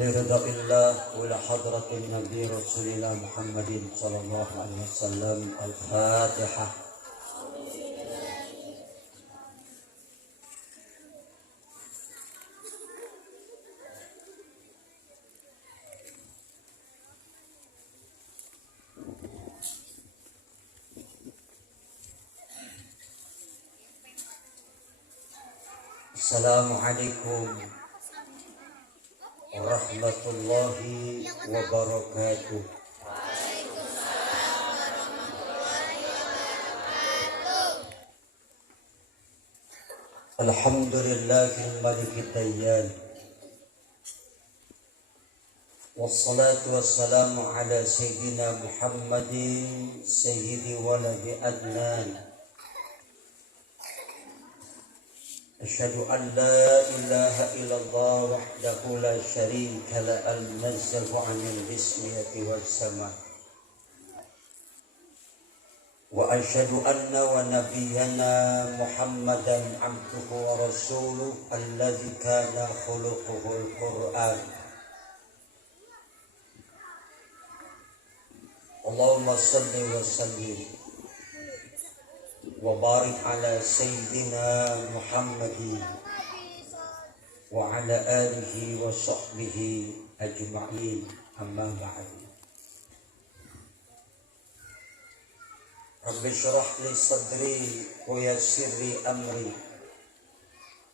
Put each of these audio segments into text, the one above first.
لرضا الله ولحضرة النبي رسول الله محمد صلى الله عليه وسلم. الفاتحة. Assalamualaikum warahmatullahi wabarakatuh. Alhamdulillahil malikid dayyan. Wassalatu wassalamu ala sayyidina Muhammadin sayyidi waladi adnan. Asyhadu an la ilaha illallah wahdahu la syarika la al-munazzahu 'anil ismiyati was sama. Wa asyhadu anna wa nabiyyana Muhammadan 'abduhu wa rasuluhu alladzi kana khuluquhul Qur'an. Allahumma shalli wa sallim wa barik ala sayyidina Muhammadin wa ala alihi wa sahbihi ajma'in, amma ba'd. Rabbi shrah li sadri wa yassir li amri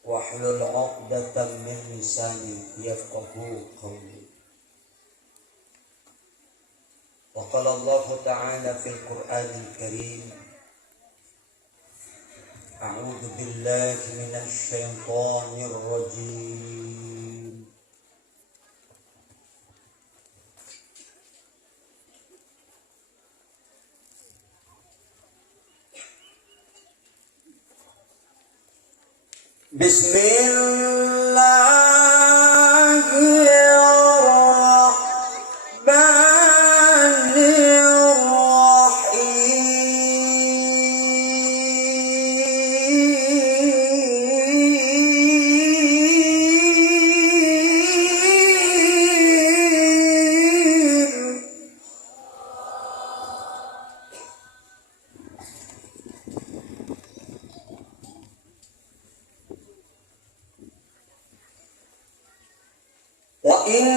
wahlul 'uqdatam min lisani yafqahu qawli. Wa qala Allah ta'ala fil Qur'anil Karim: A'udzu billahi minasy syaithanir rajim. Wa innaka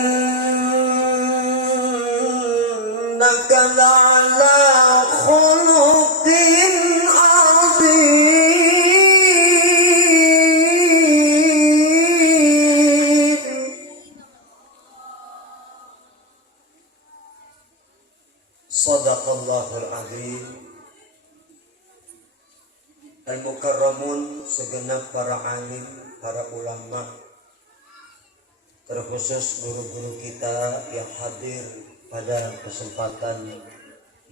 la'ala khuluqin 'azim. Shadaqallahul 'azim. Al-mukarramun, segenap para alim, para ulama, terkhusus guru-guru kita yang hadir pada kesempatan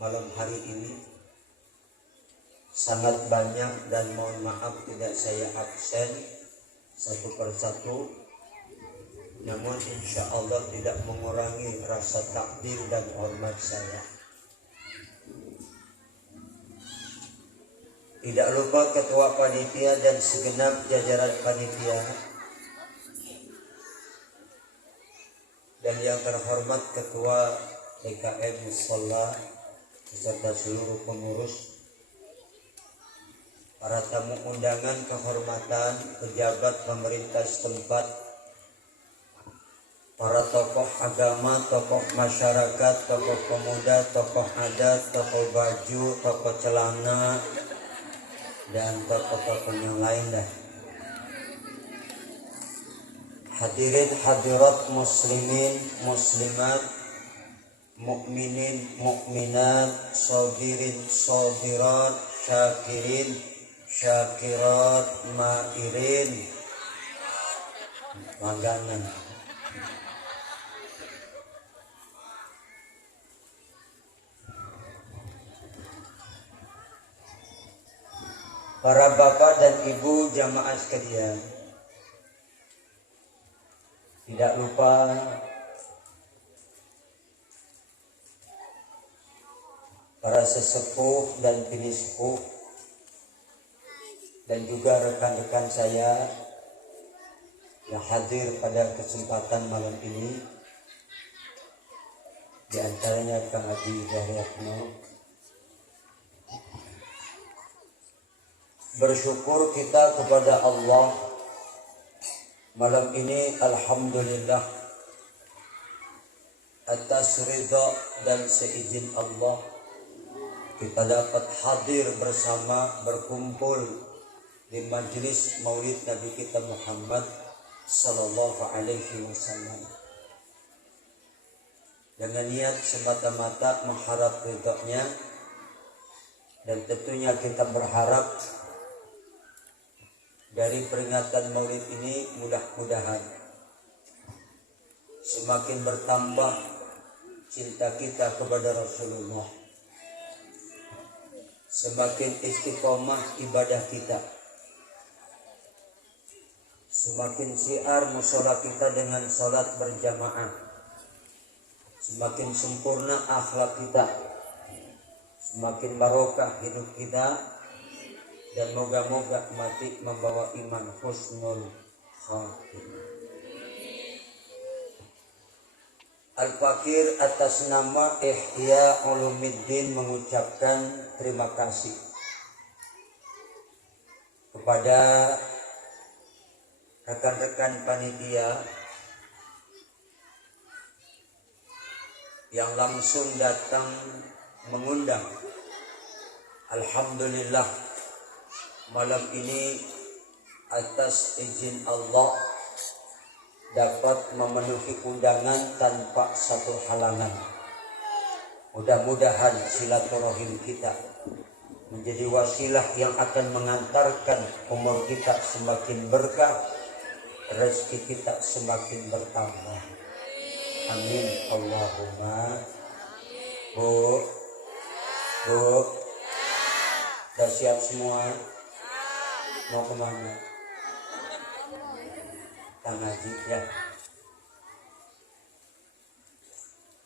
malam hari ini, sangat banyak dan mohon maaf tidak saya absen satu persatu, namun insya Allah tidak mengurangi rasa takdir dan hormat saya. Tidak lupa ketua panitia dan segenap jajaran panitia, dan yang terhormat ketua DKM Mushola beserta seluruh pengurus, para tamu undangan kehormatan, pejabat pemerintah setempat, para tokoh agama, tokoh masyarakat, tokoh pemuda, tokoh adat, tokoh baju, tokoh celana, dan tokoh-tokoh yang lain dah. Hadirin hadirat muslimin muslimat, mukminin mukminat, sabirin sabirat, syakirin syakirat, mairin langganan. Para bapak dan ibu jamaah sekalian, tidak lupa para sesepuh dan pinispuh, dan juga rekan-rekan saya yang hadir pada kesempatan malam ini, di antaranya Kang Haji Zahriyatno. Bersyukur kita kepada Allah malam ini, alhamdulillah, atas ridha dan seizin Allah kita dapat hadir bersama, berkumpul di majelis maulid Nabi kita Muhammad sallallahu alaihi wasallam dengan niat semata-mata mengharap ridha-Nya, dan tentunya kita berharap dari peringatan maulid ini mudah-mudahan semakin bertambah cinta kita kepada Rasulullah, semakin istiqomah ibadah kita, semakin syiar mushola kita dengan sholat berjamaah, semakin sempurna akhlak kita, semakin barokah hidup kita, dan moga-moga mati membawa iman husnul khatimah. Al-Fakir atas nama Ihya Ulumuddin mengucapkan terima kasih kepada rekan-rekan panitia yang langsung datang mengundang. Alhamdulillah, malam ini atas izin Allah dapat memenuhi undangan tanpa satu halangan. Mudah-mudahan silaturahim kita menjadi wasilah yang akan mengantarkan umur kita semakin berkah, rezeki kita semakin bertambah. Amin Allahumma. Bu, sudah siap semua? Mau kemana? Kang Haji ya.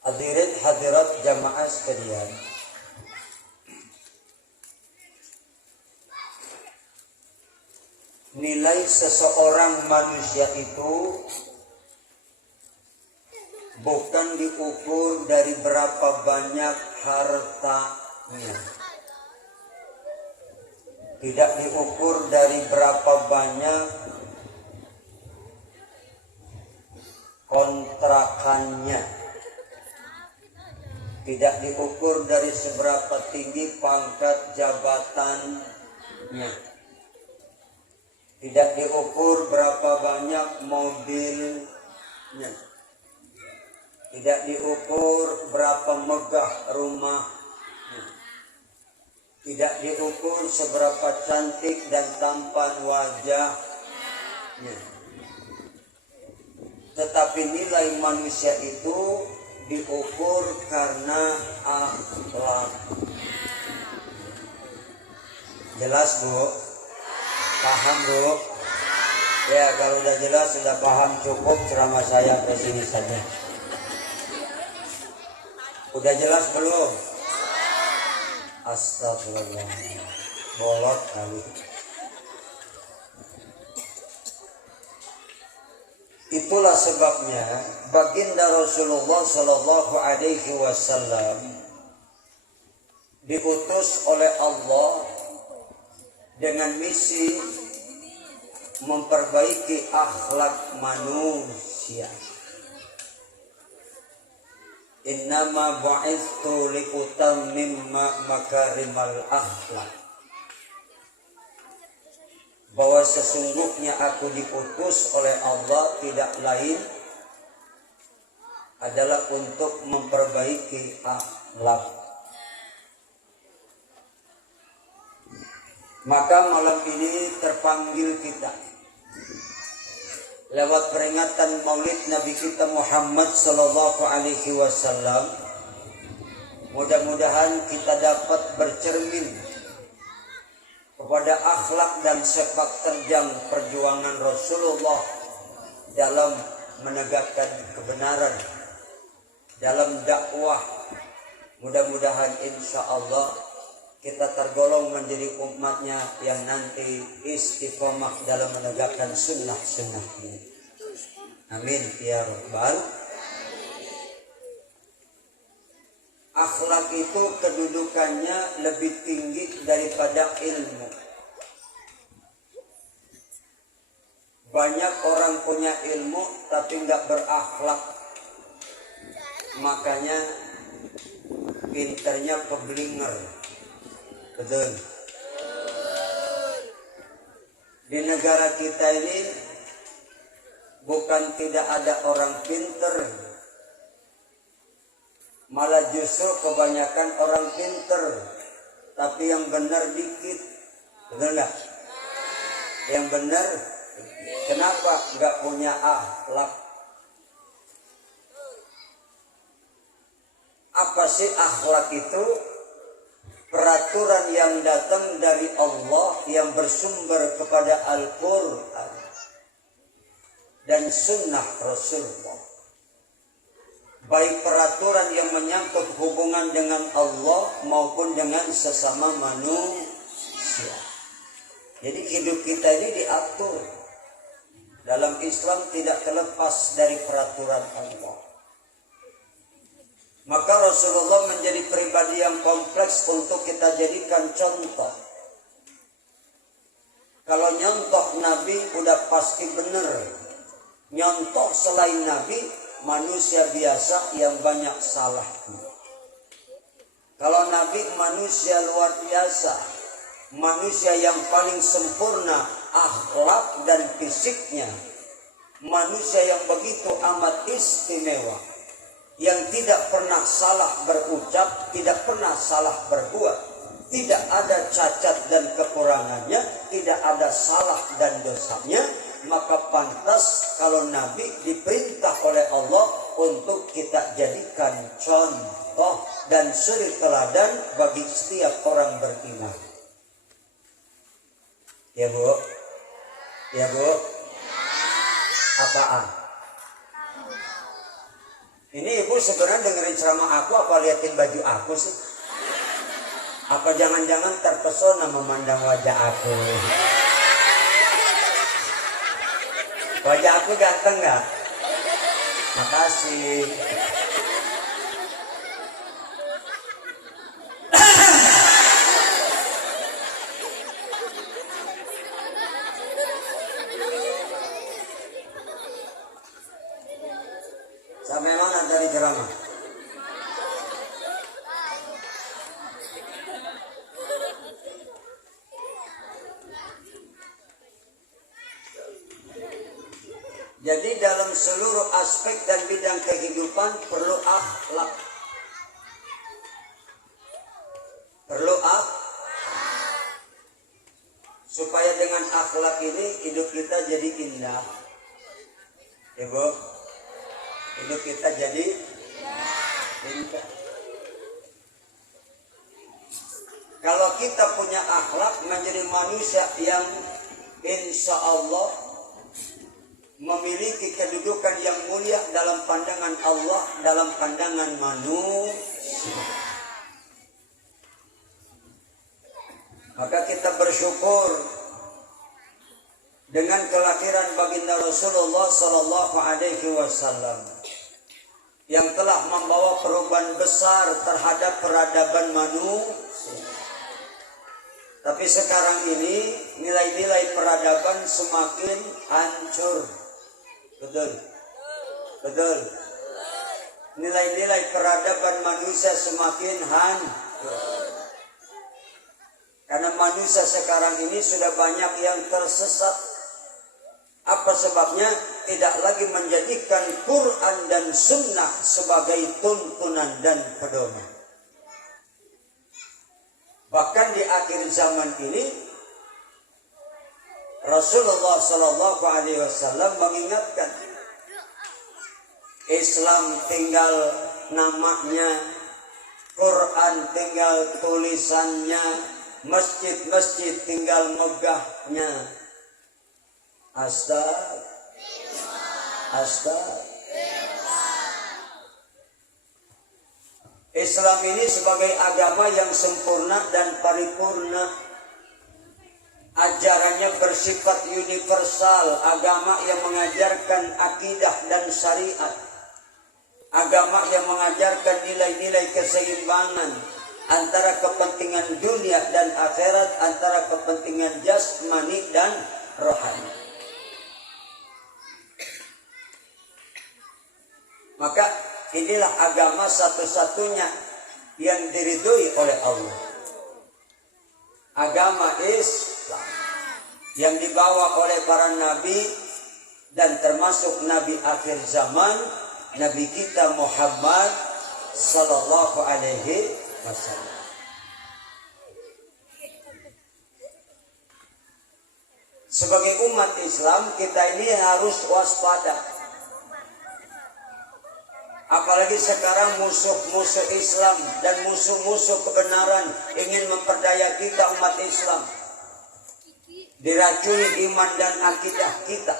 Hadirin hadirat jamaah sekalian, nilai seseorang manusia itu bukan diukur dari berapa banyak hartanya, tidak diukur dari berapa banyak kontrakannya, tidak diukur dari seberapa tinggi pangkat jabatannya, tidak diukur berapa banyak mobilnya, tidak diukur berapa megah rumahnya, tidak diukur seberapa cantik dan tampan wajahnya. Tetapi nilai manusia itu diukur karena akhlak. Jelas Bu? Paham Bu? Ya, kalau udah jelas, sudah paham, cukup ceramah saya ke sini saja. Udah jelas belum? Astagfirullah, bolot kali. Itulah sebabnya baginda Rasulullah Sallallahu Alaihi Wasallam diutus oleh Allah dengan misi memperbaiki akhlak manusia. Innama bu'ithtu liutammimma makarimal akhlak. Bahwa sesungguhnya aku diutus oleh Allah tidak lain adalah untuk memperbaiki akhlak. Maka malam ini terpanggil kita lewat peringatan Maulid Nabi kita Muhammad sallallahu alaihi wasallam. Mudah-mudahan kita dapat bercermin kepada akhlak dan sepak terjang perjuangan Rasulullah dalam menegakkan kebenaran, dalam dakwah, Mudah-mudahan insya Allah kita tergolong menjadi umatnya yang nanti istiqomah dalam menegakkan sunnah-sunnahnya. Amin ya rabbal. Akhlak itu kedudukannya lebih tinggi daripada ilmu. Banyak orang punya ilmu tapi nggak berakhlak, makanya pinternya keblinger. Betul. Di negara kita ini bukan tidak ada orang pinter, malah justru kebanyakan orang pinter, tapi yang benar dikit. Betul nggak? Yang benar, kenapa nggak punya akhlak? Apa sih akhlak itu? Peraturan yang datang dari Allah yang bersumber kepada Al-Quran dan sunnah Rasulullah. Baik peraturan yang menyangkut hubungan dengan Allah maupun dengan sesama manusia. Jadi hidup kita ini diatur. Dalam Islam tidak terlepas dari peraturan Allah. Maka Rasulullah menjadi pribadi yang kompleks untuk kita jadikan contoh. Kalau nyontoh Nabi udah pasti benar. Nyontoh selain Nabi, manusia biasa yang banyak salahnya. Kalau Nabi manusia luar biasa, manusia yang paling sempurna akhlak dan fisiknya, manusia yang begitu amat istimewa, yang tidak pernah salah berucap, tidak pernah salah berbuat, tidak ada cacat dan kekurangannya, tidak ada salah dan dosanya, maka pantas kalau Nabi diperintah oleh Allah untuk kita jadikan contoh dan suri teladan bagi setiap orang beriman. Ya Bu? Ya Bu? Apaan? Ini ibu sebenarnya dengerin ceramah aku apa liatin baju aku sih? Apa jangan-jangan terpesona memandang wajah aku? Wajah aku ganteng nggak? Makasih. Sampai mana dari ceramah? Jadi dalam seluruh aspek dan bidang kehidupan perlu akhlak. Perlu supaya dengan akhlak ini hidup kita jadi indah. Ya Bu? Hidup kita jadi indah. Kalau kita punya akhlak menjadi manusia yang insya Allah memiliki kedudukan yang mulia dalam pandangan Allah, dalam pandangan manusia. Maka kita bersyukur dengan kelahiran baginda Rasulullah Sallallahu Alaihi Wasallam yang telah membawa perubahan besar terhadap peradaban manusia. Tapi sekarang ini nilai-nilai peradaban semakin hancur. Betul. Betul. Nilai-nilai peradaban manusia semakin hancur. Karena manusia sekarang ini sudah banyak yang tersesat. Apa sebabnya? Tidak lagi menjadikan Quran dan Sunnah sebagai tuntunan dan pedoman. Bahkan di akhir zaman ini Rasulullah Sallallahu Alaihi Wasallam mengingatkan, Islam tinggal namanya, Quran tinggal tulisannya, masjid-masjid tinggal megahnya. Islam ini sebagai agama yang sempurna dan paripurna. Ajarannya bersifat universal, agama yang mengajarkan akidah dan syariat. Agama yang mengajarkan nilai-nilai keseimbangan antara kepentingan dunia dan akhirat, antara kepentingan jasmani dan rohani. Maka inilah agama satu-satunya yang diridhoi oleh Allah. Agama Islam yang dibawa oleh para nabi dan termasuk nabi akhir zaman, Nabi kita Muhammad sallallahu alaihi wasallam. Sebagai umat Islam, kita ini harus waspada. Apalagi sekarang musuh-musuh Islam dan musuh-musuh kebenaran ingin memperdaya kita umat Islam. Diracuni iman dan akidah kita.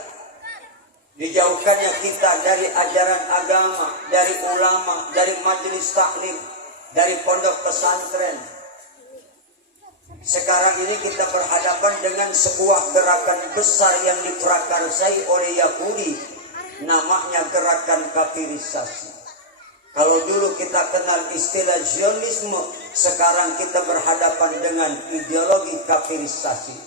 Dijauhkannya kita dari ajaran agama, dari ulama, dari majelis taklim, dari pondok pesantren. Sekarang ini kita berhadapan dengan sebuah gerakan besar yang diprakarsai oleh Yahudi. Namanya gerakan kafirisasi. Kalau dulu kita kenal istilah Zionisme, sekarang kita berhadapan dengan ideologi kafirisasi.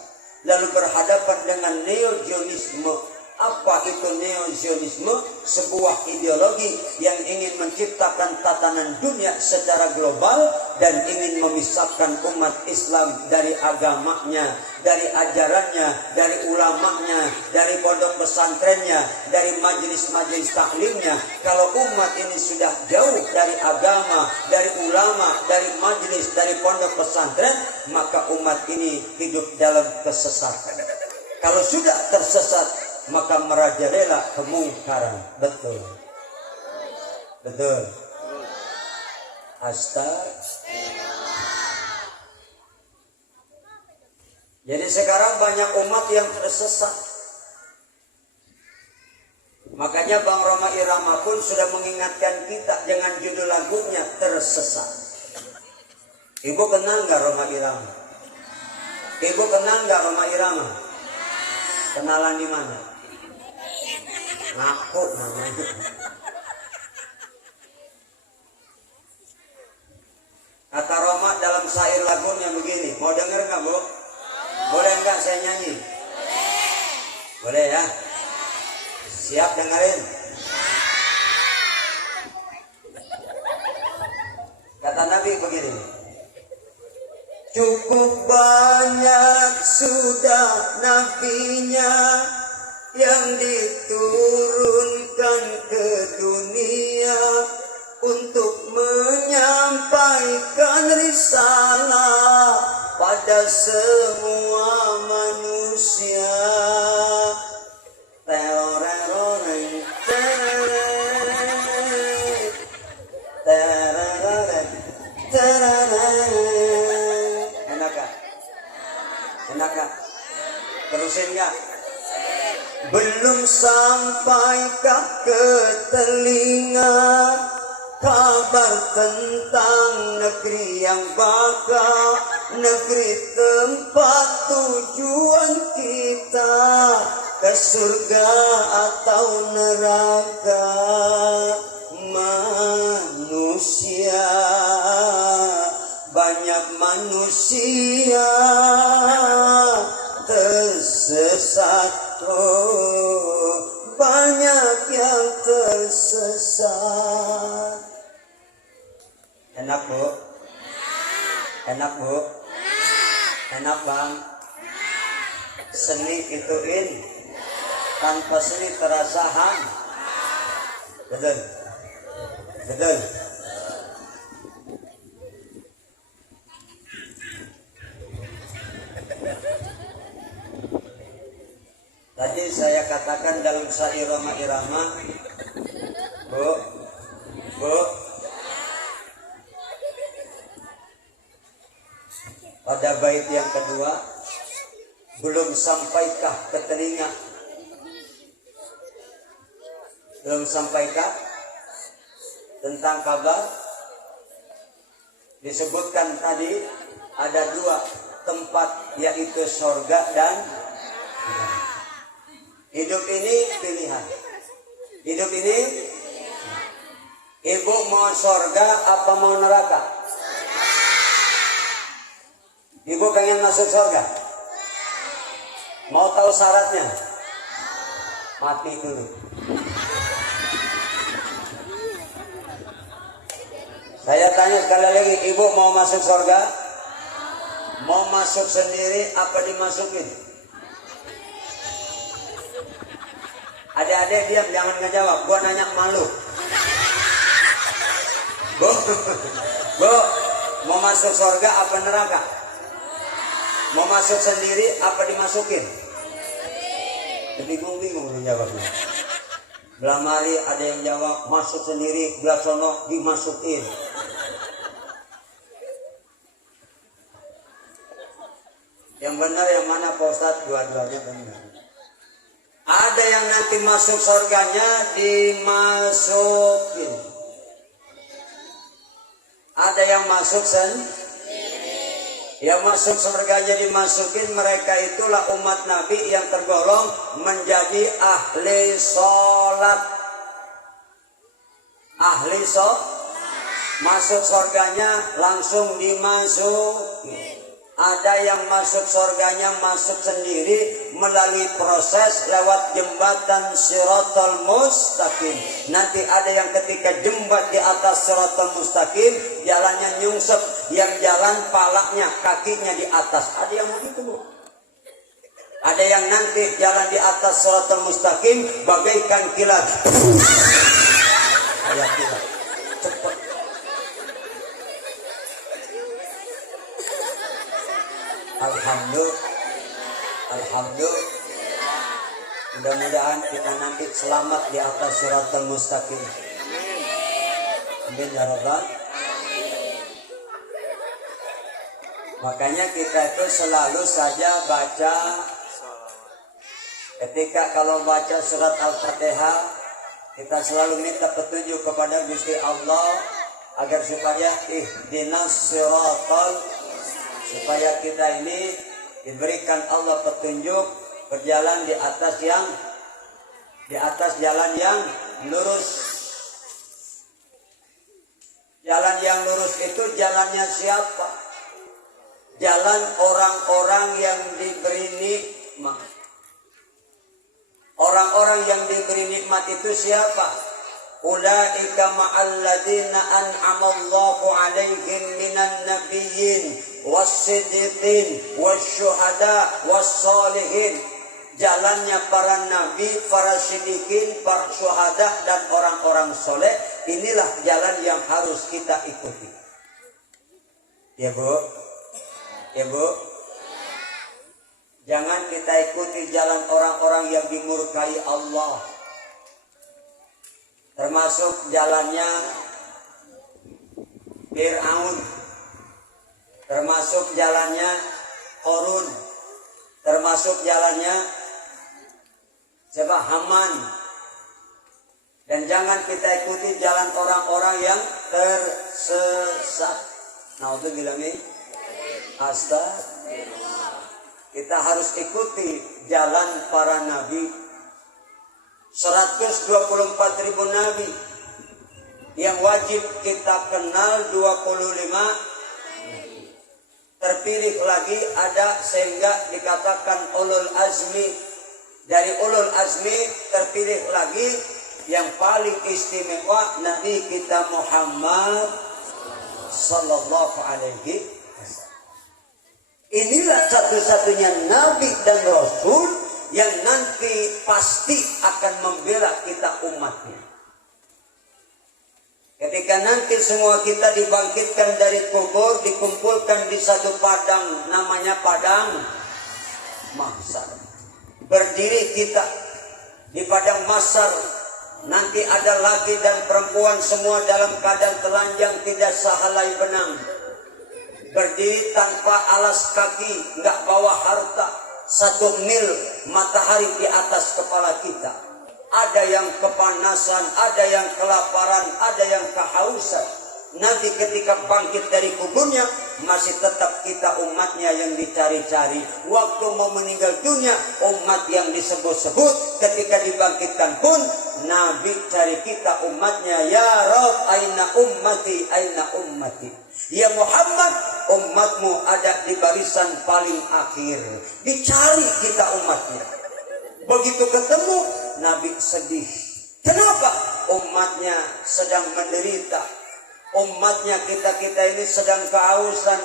Lalu berhadapan dengan neo-Zionisme. Apa itu neo-Zionisme? Sebuah ideologi yang ingin menciptakan tatanan dunia secara global dan ingin memisahkan umat Islam dari agamanya, dari ajarannya, dari ulamanya, dari pondok pesantrennya, dari majelis-majelis taklimnya. Kalau umat ini sudah jauh dari agama, dari ulama, dari majelis, dari pondok pesantren, maka umat ini hidup dalam kesesatan. Kalau sudah tersesat, maka merajalela kemungkaran. Betul. Betul. Jadi sekarang banyak umat yang tersesat. Makanya Bang Roma Irama pun sudah mengingatkan kita dengan judul lagunya Tersesat. Ibu kenal nggak Roma Irama? Ibu kenal nggak Roma Irama? Kenalan di mana? Ngaku namanya. Kata Roma dalam syair lagunya begini. Mau denger nggak Bu? Boleh nggak saya nyanyi? Boleh ya? Siap dengerin? Kata Nabi begini. Cukup banyak sudah nabinya yang diturunkan ke dunia untuk menyampaikan risalah pada semua manusia. Enak gak? Terusin gak? Belum sampaikah ke telinga kabar tentang negeri yang bakal, negeri tempat tujuan kita, ke surga atau neraka? Manusia, banyak manusia tersesat, oh, banyak yang tersesat. Enak Bu? Enak Bu? Enak Bang? Seni ituin, tanpa seni terasa ham. Betul? Betul? Tadi saya katakan dalam syair Roma Irama, Bu, pada bait yang kedua, belum sampaikah ke telinga? Belum sampaikah tentang kabar Disebutkan tadi ada dua tempat, yaitu sorga dan hidup ini pilihan. Hidup ini, ibu mau sorga apa mau neraka? Ibu pengen masuk sorga? Mau tahu syaratnya? Mati dulu. Saya tanya sekali lagi, ibu mau masuk sorga? Mau masuk sendiri apa dimasukin? Adik-adik diam, jangan ngejawab. Gua nanya malu. Bu, mau masuk sorga apa neraka? Mau masuk sendiri apa dimasukin? Bingung-bingung jawabnya. Belah mari ada yang jawab masuk sendiri, belah sono dimasukin. Yang benar yang mana Pak Ustadz? Dua-duanya benar. Ada yang nanti masuk surganya dimasukin. Ada yang masuk yang masuk surganya dimasukin, mereka itulah umat Nabi yang tergolong menjadi ahli sholat. Ahli sholat. Masuk surganya langsung dimasukin. Ada yang masuk surganya masuk sendiri melalui proses lewat jembatan Shiratal Mustaqim. Nanti ada yang ketika jembat di atas Shiratal Mustaqim, jalannya nyungsep, yang jalan palaknya, kakinya di atas. Ada yang begitu, Bu. Ada yang nanti jalan di atas Shiratal Mustaqim bagaikan kilat. Kayak kilat. Cepat. Alhamdulillah. Mudah-mudahan kita nanti selamat di atas Shiratal Mustaqim. Amin ya Rabbal. Makanya kita itu selalu saja baca, ketika kalau baca surat Al-Fatihah, kita selalu minta petunjuk kepada Gusti Allah agar supaya ihdinas siratal, supaya kita ini diberikan Allah petunjuk berjalan di atas jalan yang lurus. Jalan yang lurus itu jalannya siapa? Jalan orang-orang yang diberi nikmat. Orang-orang yang diberi nikmat itu siapa? Ulaika ma'alladzina an'amallahu 'alaihim minan nabiyyin was-siddiqin wasyuhada was-sholihin. Jalannya para nabi, para siddiqin, para syuhada dan orang-orang soleh. Inilah jalan yang harus kita ikuti. Ya Bu? Ya Bu? Jangan kita ikuti jalan orang-orang yang dimurkai Allah. Termasuk jalannya Fir'aun, termasuk jalannya Qarun, termasuk jalannya Haman. Dan jangan kita ikuti jalan orang-orang yang tersesat. Naudzubillah min astagfirullah. Kita harus ikuti jalan para nabi. 124.000 nabi yang wajib kita kenal 25. Terpilih lagi ada sehingga dikatakan ulul azmi. Dari ulul azmi terpilih lagi yang paling istimewa Nabi kita Muhammad sallallahu alaihi wasallam. Inilah satu-satunya nabi dan rasul yang nanti pasti akan membela kita umatnya. Ketika nanti semua kita dibangkitkan dari kubur, dikumpulkan di satu padang, namanya padang mahsyar. Berdiri kita di padang mahsyar, nanti ada laki dan perempuan semua dalam keadaan telanjang, tidak sehelai benang. Berdiri tanpa alas kaki, nggak bawa harta. 1 mil matahari di atas kepala kita. Ada yang kepanasan, ada yang kelaparan, ada yang kehausan. Nabi ketika bangkit dari kuburnya masih tetap kita umatnya yang dicari-cari. Waktu mau meninggal dunia umat yang disebut-sebut, ketika dibangkitkan pun Nabi cari kita umatnya. Ya Rabb, aina ummati, aina ummati. Ya Muhammad, umatmu ada di barisan paling akhir. Dicari kita umatnya. Begitu ketemu Nabi sedih. Kenapa? Umatnya sedang menderita. Umatnya kita ini sedang kehausan.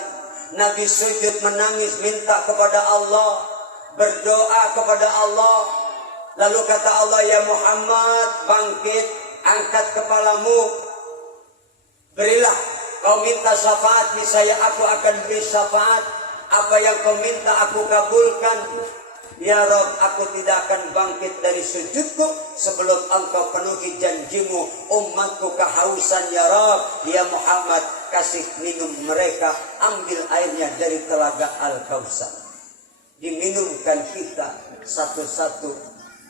Nabi sujud menangis minta kepada Allah, berdoa kepada Allah. Lalu kata Allah, ya Muhammad, bangkit, angkat kepalamu, berilah, kau minta syafaat, niscaya aku akan beri syafaat. Apa yang kau minta aku kabulkan. Ya Rabb, aku tidak akan bangkit dari sujudku sebelum engkau penuhi janjimu. Umatku kehausan ya Rabb. Ya Muhammad, kasih minum mereka. Ambil airnya dari telaga Al-Kautsar. Diminumkan kita satu-satu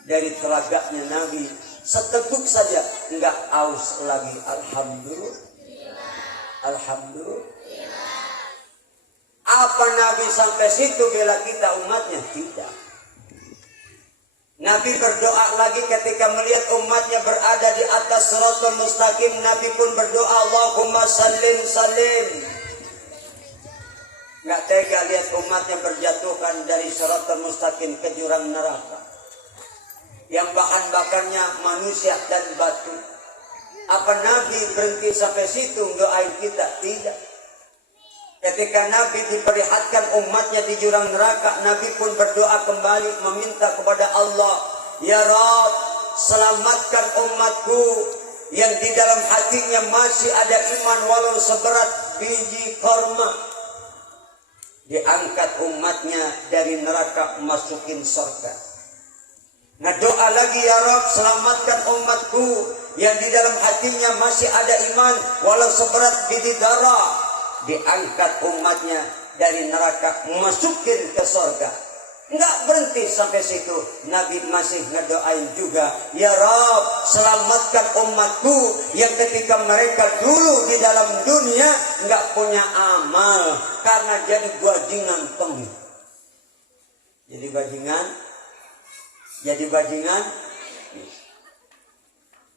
dari telaganya Nabi. Seteguk saja, enggak aus lagi. Alhamdulillah. Alhamdulillah. Apa Nabi sampai situ bela kita umatnya? Tidak. Nabi berdoa lagi ketika melihat umatnya berada di atas Shiratal Mustaqim. Nabi pun berdoa, Allahumma sallim salim. Nggak tega lihat umatnya berjatuhkan dari Shiratal Mustaqim ke jurang neraka yang bahan bakarnya manusia dan batu. Apa Nabi berhenti sampai situ doain kita? Tidak. Ketika Nabi diperlihatkan umatnya di jurang neraka, Nabi pun berdoa kembali meminta kepada Allah, ya Rabb, selamatkan umatku yang di dalam hatinya masih ada iman walau seberat biji korma. Diangkat umatnya dari neraka, masukin surga. Nah doa lagi, ya Rabb, selamatkan umatku yang di dalam hatinya masih ada iman walau seberat biji darah. Diangkat umatnya dari neraka, masukin ke surga. Enggak berhenti sampai situ. Nabi masih ngedoain juga, ya Rabb, selamatkan umatku yang ketika mereka dulu di dalam dunia enggak punya amal karena jadi bajingan penghi. Jadi bajingan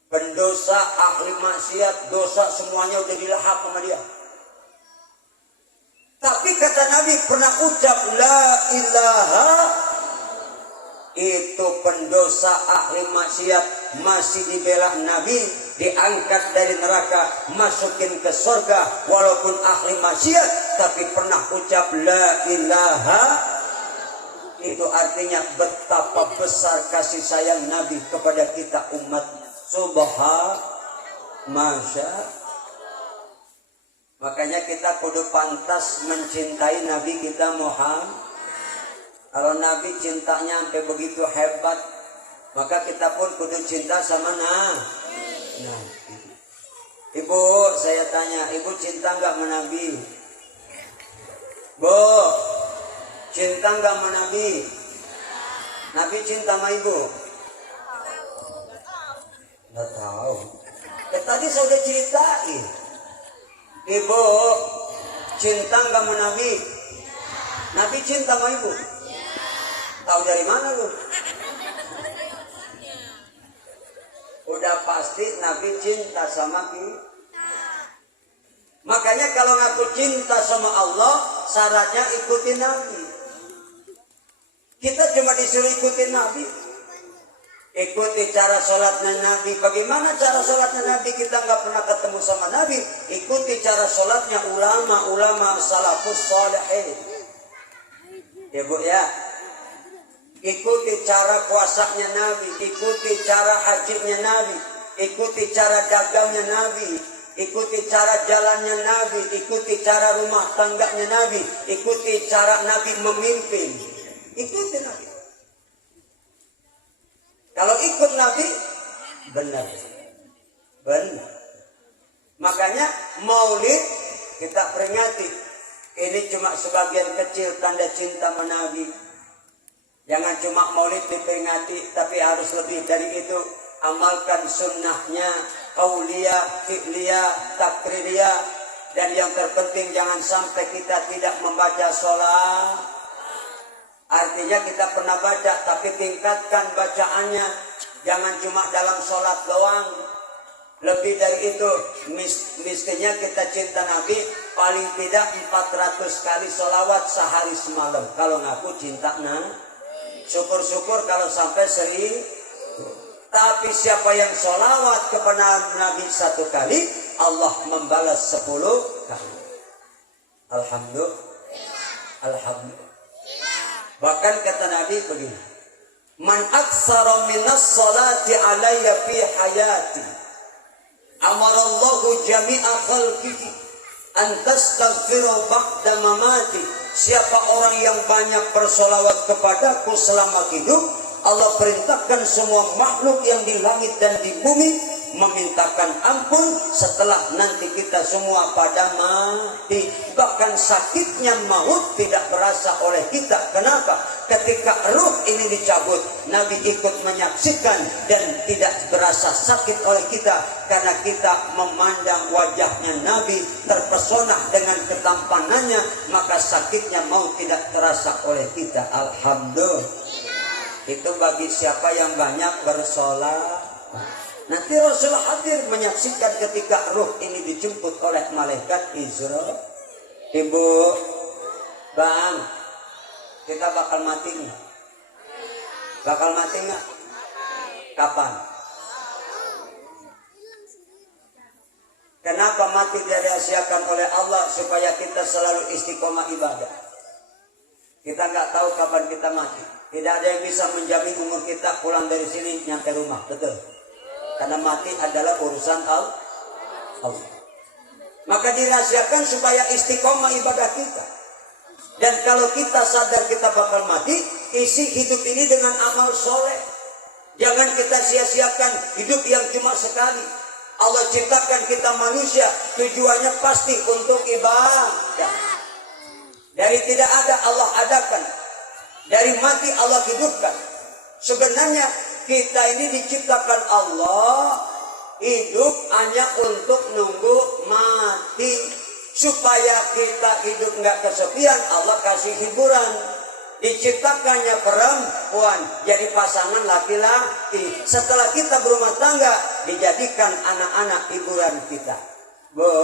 pendosa, ahli maksiat, dosa semuanya udah dilahap sama dia. Tapi kata Nabi pernah ucap la ilaha, itu pendosa ahli maksiat masih dibela Nabi, diangkat dari neraka, masukin ke surga walaupun ahli maksiat, tapi pernah ucap la ilaha. Itu artinya betapa besar kasih sayang Nabi kepada kita umatnya. Masya. Makanya kita kudu pantas mencintai Nabi kita Muhammad. Kalau Nabi cintanya sampai begitu hebat, maka kita pun kudu cinta sama Nabi. Ibu, saya tanya, ibu cinta nggak sama Nabi? Bu, cinta nggak sama Nabi? Nabi cinta sama ibu? Nggak tahu. Tadi saya udah ceritain. Ibu cinta nggak sama Nabi? Nabi cinta sama ibu? Tahu dari mana lu? Udah pasti Nabi cinta sama kita. Makanya kalau ngaku cinta sama Allah, syaratnya ikutin Nabi. Kita cuma disuruh ikutin Nabi. Ikuti cara sholatnya Nabi. Bagaimana cara sholatnya Nabi? Kita nggak pernah ketemu sama Nabi. Ikuti cara sholatnya ulama salafus sholihin. Ya bu ya. Ikuti cara puasanya Nabi. Ikuti cara hajinya Nabi. Ikuti cara dagangnya Nabi. Ikuti cara jalannya Nabi. Ikuti cara rumah tangganya Nabi. Ikuti cara Nabi memimpin. Ikuti Nabi. Kalau ikut Nabi, benar. Makanya maulid kita peringati. Ini cuma sebagian kecil tanda cinta sama Nabi. Jangan cuma maulid diperingati, tapi harus lebih dari itu. Amalkan sunnahnya, qauliyah, fi'liyah, takririyah. Dan yang terpenting jangan sampai kita tidak membaca sholat. Artinya kita pernah baca, tapi tingkatkan bacaannya. Jangan cuma dalam sholat doang. Lebih dari itu, mestinya kita cinta Nabi paling tidak 400 kali sholawat sehari semalam. Kalau ngaku cinta syukur-syukur kalau sampai 1000. Tapi siapa yang sholawat kepada Nabi 1 kali, Allah membalas 10 kali. Alhamdulillah. Alhamdulillah. Bahkan kata Nabi begini, man aksara minas salati alayya fi hayati amarallahu jami'a khalqihi an tastaghfiru ba'da mamati. Siapa orang yang banyak bersolawat kepadaku selama hidup, Allah perintahkan semua makhluk yang di langit dan di bumi memintakan ampun setelah nanti kita semua pada mati. Bahkan sakitnya maut tidak berasa oleh kita. Kenapa? Ketika ruh ini dicabut, Nabi ikut menyaksikan dan tidak berasa sakit oleh kita, karena kita memandang wajahnya Nabi, terpesona dengan ketampanannya, maka sakitnya maut tidak terasa oleh kita. Alhamdulillah. Itu bagi siapa yang banyak bersolat. Nanti Rasulullah hadir menyaksikan ketika ruh ini dijemput oleh malaikat Israel. Ibu, Bang, kita bakal mati nggak? Bakal mati nggak? Kapan? Kenapa mati dirahasiakan oleh Allah? Supaya kita selalu istiqomah ibadah. Kita nggak tahu kapan kita mati. Tidak ada yang bisa menjamin umur kita pulang dari sini nyampe rumah, betul? Karena mati adalah urusan Allah. Maka dirahasiakan supaya istiqomah ibadah kita. Dan kalau kita sadar kita bakal mati, isi hidup ini dengan amal soleh. Jangan kita sia-siakan hidup yang cuma sekali. Allah ciptakan kita manusia, tujuannya pasti untuk ibadah. Dari tidak ada Allah adakan. Dari mati Allah hidupkan. Sebenarnya kita ini diciptakan Allah hidup hanya untuk nunggu mati. Supaya kita hidup nggak kesepian, Allah kasih hiburan. Diciptakannya perempuan jadi pasangan laki-laki. Setelah kita berumah tangga, dijadikan anak-anak hiburan kita. Bu,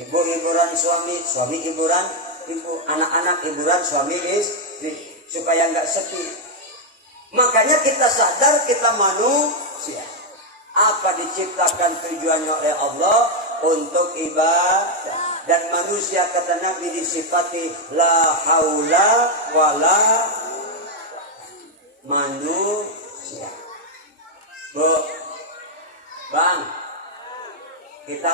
ibu hiburan suami, suami hiburan ibu, anak-anak hiburan suami istri, supaya nggak sepi. Makanya kita sadar kita manusia. Apa diciptakan tujuannya oleh Allah? Untuk ibadah. Dan manusia kata Nabi disifati la haula wala manusia. Bu, Bang, kita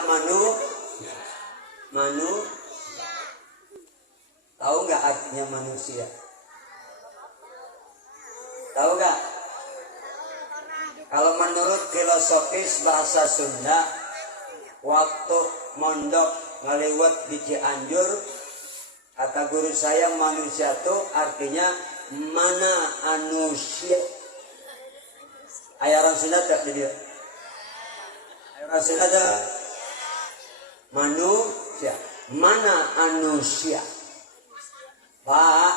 tahu nggak artinya manusia? Tahu nggak? Kalau menurut filosofis bahasa Sunda, waktu mondok ngelewat di Cianjur, kata guru saya manusia itu artinya mana anusia. Ayah orang Sunda tak jadi. Ayah orang Sunda ada manusia. Mana anusia? Pak,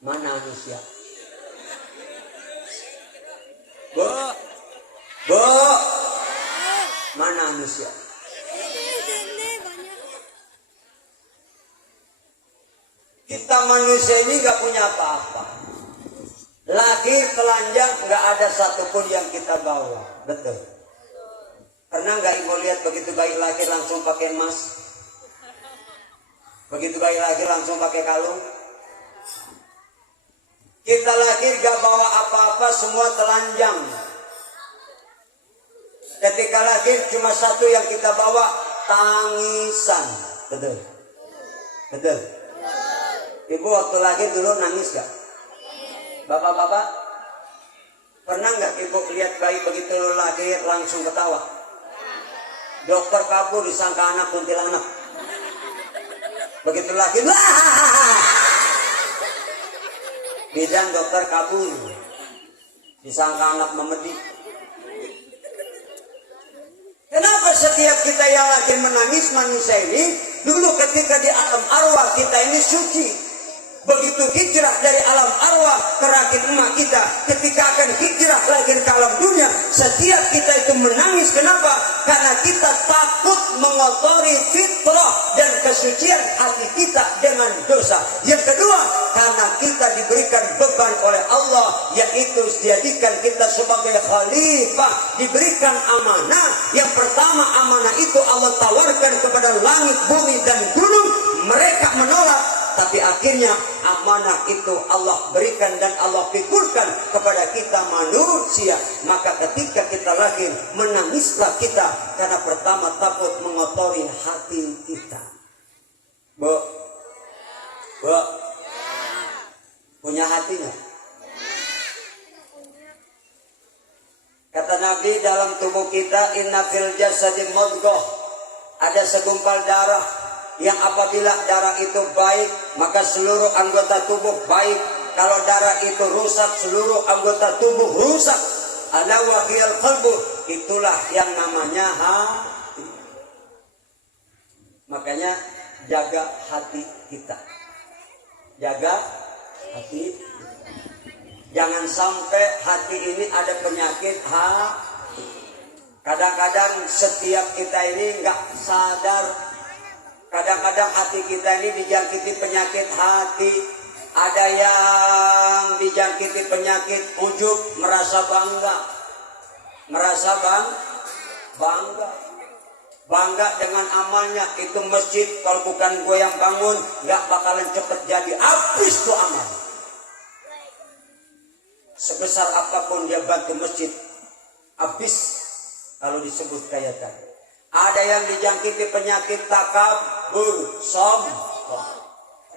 mana manusia? Bu, mana manusia? Kita manusia ini gak punya apa-apa. Lahir telanjang, gak ada satupun yang kita bawa. Betul. Pernah gak ibu lihat begitu bayi lahir langsung pakai emas? Begitu bayi lahir langsung pakai kalung? Kita lahir gak bawa apa-apa, semua telanjang. Ketika lahir cuma satu yang kita bawa, tangisan. Betul? Betul? Ibu waktu lahir dulu nangis gak? Bapak-bapak, pernah gak ibu lihat bayi begitu lahir langsung ketawa? Dokter kabur disangka anak kuntilanak. Begitu lahir, bidan dokter kabur disangka anak memedi. setiap kita yang lagi menangis manusia ini, dulu ketika di alam arwah kita ini suci. Begitu hijrah dari alam arwah ke rahim emak kita, ketika akan hijrah lagi ke alam dunia, setiap kita itu menangis. Kenapa? Karena kita takut mengotori fitrah dan kesucian hati kita dengan dosa. Yang kedua, karena kita diberikan beban oleh Allah, yaitu dijadikan kita sebagai khalifah, diberikan amanah. Yang pertama, amanah itu Allah tawarkan kepada langit, bumi, dan gunung. Mereka menolak, tapi akhirnya amanah itu Allah berikan dan Allah pikulkan kepada kita manusia. Maka ketika kita lahir, menangislah kita, karena pertama takut mengotori hati kita. Bu, punya hati nggak? Kata Nabi, dalam tubuh kita, inna fil jasadi mudghah, ada segumpal darah yang apabila darah itu baik, maka seluruh anggota tubuh baik. Kalau darah itu rusak, seluruh anggota tubuh rusak. Ala wahiyal qalbu, itulah yang namanya hati. Makanya jaga hati kita. Jaga hati. Jangan sampai hati ini ada penyakit hati. Kadang-kadang setiap kita ini nggak sadar. Kadang-kadang hati kita ini dijangkiti penyakit hati. Ada yang dijangkiti penyakit ujub, merasa bangga. Merasa bangga. Bangga dengan amalnya. Itu masjid, kalau bukan gue yang bangun, gak bakalan cepet jadi. Habis tuh amal. Sebesar apapun dia bantu masjid, habis kalau disebut kayak tadi. Ada yang dijangkiti penyakit takabur, sombong.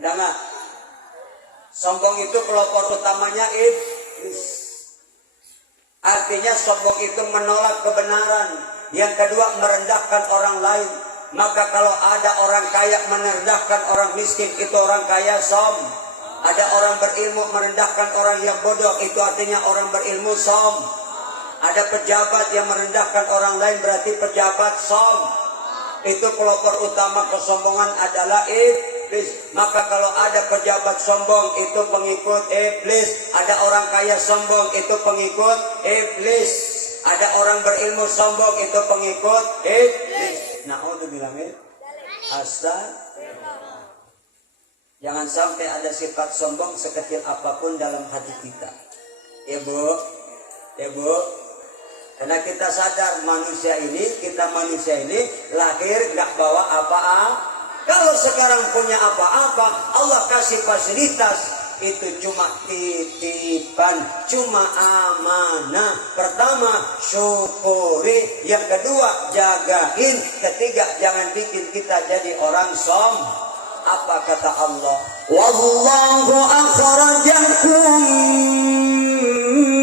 Ada nggak? Sombong itu pelopor utamanya iblis. Artinya sombong itu menolak kebenaran. Yang kedua, merendahkan orang lain. Maka kalau ada orang kaya merendahkan orang miskin, itu orang kaya sombong. Ada orang berilmu merendahkan orang yang bodoh, itu artinya orang berilmu sombong. Ada pejabat yang merendahkan orang lain, berarti pejabat sombong. Itu pelopor utama kesombongan adalah iblis. Maka kalau ada pejabat sombong, itu pengikut iblis. Ada orang kaya sombong, itu pengikut iblis. Ada orang berilmu sombong, itu pengikut iblis. Na'udzubillah min astagfirullah. Jangan sampai ada sifat sombong sekecil apapun dalam hati kita. Ya bu, ya bu. Karena kita sadar kita manusia ini lahir gak bawa apa-apa. Kalau sekarang punya apa-apa, Allah kasih fasilitas, itu cuma titipan, cuma amanah. Pertama, syukuri. Yang kedua, jagain. Ketiga, jangan bikin kita jadi orang sombong. Apa kata Allah? Wallahu akhrajakum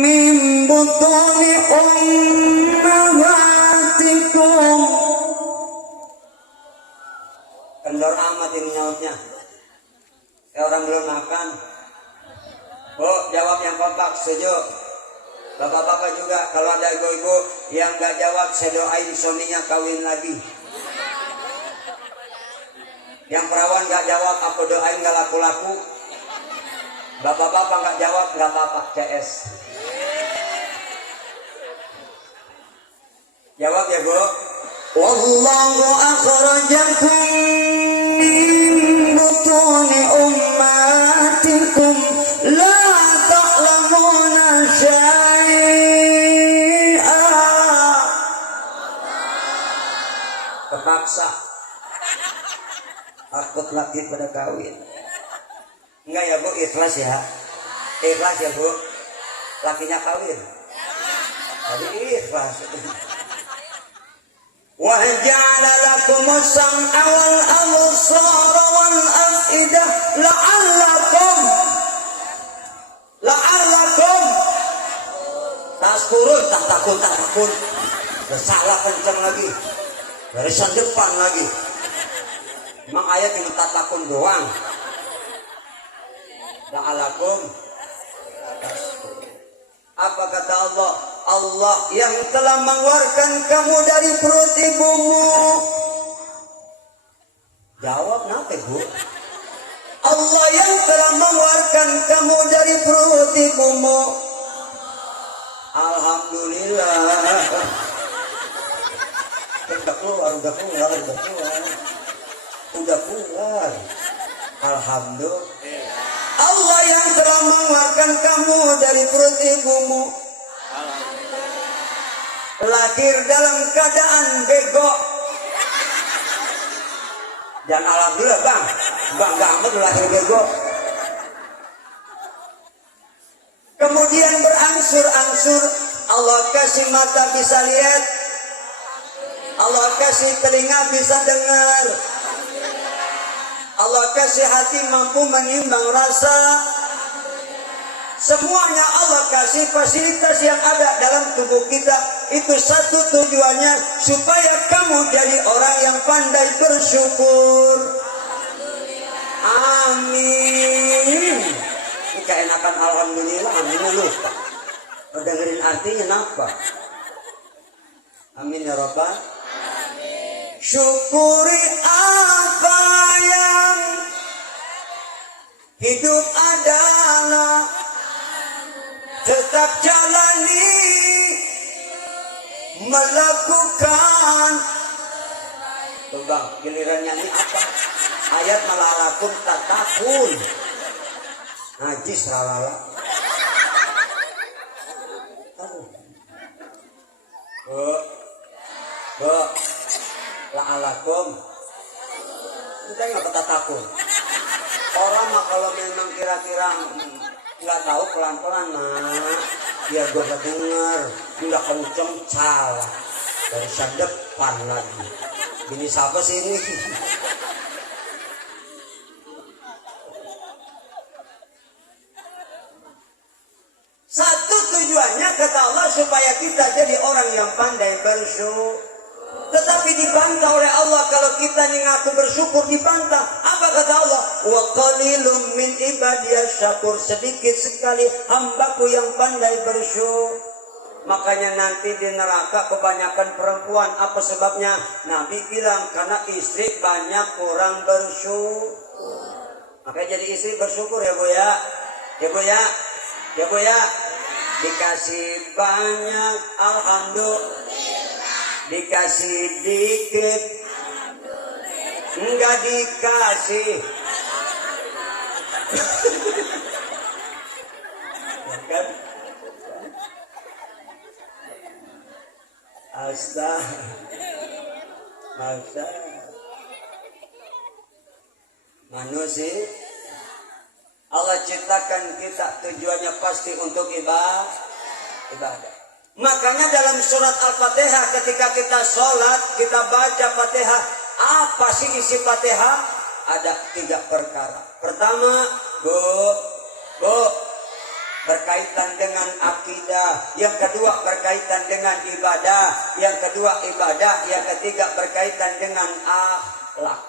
min butuni ummahatikum. Kendor amat ini nyautnya. Kayak orang belum makan. Bu, jawab yang kompak, setuju. Bapak-bapak juga, kalau ada ibu-ibu yang gak jawab, saya doain suaminya kawin lagi. Yang perawan gak jawab, aku doain gak laku-laku. Bapak-bapak gak jawab, gak apa-apa, CS. Jawab ya bu. Wallahu akhrajakum min butuni ummatikum la ta'lamuna syai'a. Terpaksa. Takut laki pada kawin. Enggak ya bu, ikhlas ya. Ikhlas ya bu. Lakinya kawin. Jadi ikhlas. Wa ja'ala lakumus sam'a wal absara wal af'idah la'allakum taskurun, tak takun. Salah kencang lagi. Barisan depan lagi. Memang ayat cuma tatakun doang. La'alakum. Apa kata Allah? Allah yang telah mengeluarkan kamu dari perut ibumu. Jawab nate Bu. Allah yang telah mengeluarkan kamu dari perut ibumu. Alhamdulillah. Udah keluar. Alhamdulillah. Allah yang telah mengeluarkan kamu dari perut ibumu. Lahir dalam keadaan bego. Dan alhamdulillah bang amat lahir bego. Kemudian berangsur-angsur Allah kasih mata bisa lihat, Allah kasih telinga bisa dengar, Allah kasih hati mampu menimbang rasa. Semuanya Allah kasih fasilitas yang ada dalam tubuh kita. Itu satu tujuannya, supaya kamu jadi orang yang pandai bersyukur. Amin. Ini keenakan alhamdulillah, amin lupa. Dengerin artinya apa? Amin ya Rabbal. Syukuri apa yang hidup adalah, tetap jalani, melakukan. Tuh bang, gilirannya ini apa? Ayat malalakum tatakun. Najis ralala. Bu, la'alakum. Kita nggak tatakun. Orang mah kalau memang kira-kira nggak tahu pelan-pelan mah biar gue gak denger, nggak kenceng salah dari depan lagi. Bini siapa sih ini? Satu tujuannya kata Allah supaya kita jadi orang yang pandai bersyukur. Tetapi dibantah oleh Allah kalau kita ngaku bersyukur, dibantah. Apa kata Allah? Wa qalilum min ibadiyas syakur. Sedikit sekali hambaku yang pandai bersyukur. Makanya nanti di neraka kebanyakan perempuan. Apa sebabnya? Nabi bilang karena istri banyak kurang bersyukur. Makanya jadi istri bersyukur ya Bu ya. Ya Bu ya. Ya Bu ya. Dikasih banyak alhamdulillah. Dikasih dikit, enggak dikasih. Kan? Masa manusia Allah ciptakan kita tujuannya pasti untuk ibadah. Makanya dalam surat Al-Fatihah ketika kita sholat, kita baca Fatihah, apa sih isi Fatihah? Ada 3 perkara. Pertama, Bu, berkaitan dengan akidah. Yang kedua berkaitan dengan ibadah. Yang kedua ibadah. Yang ketiga berkaitan dengan akhlak.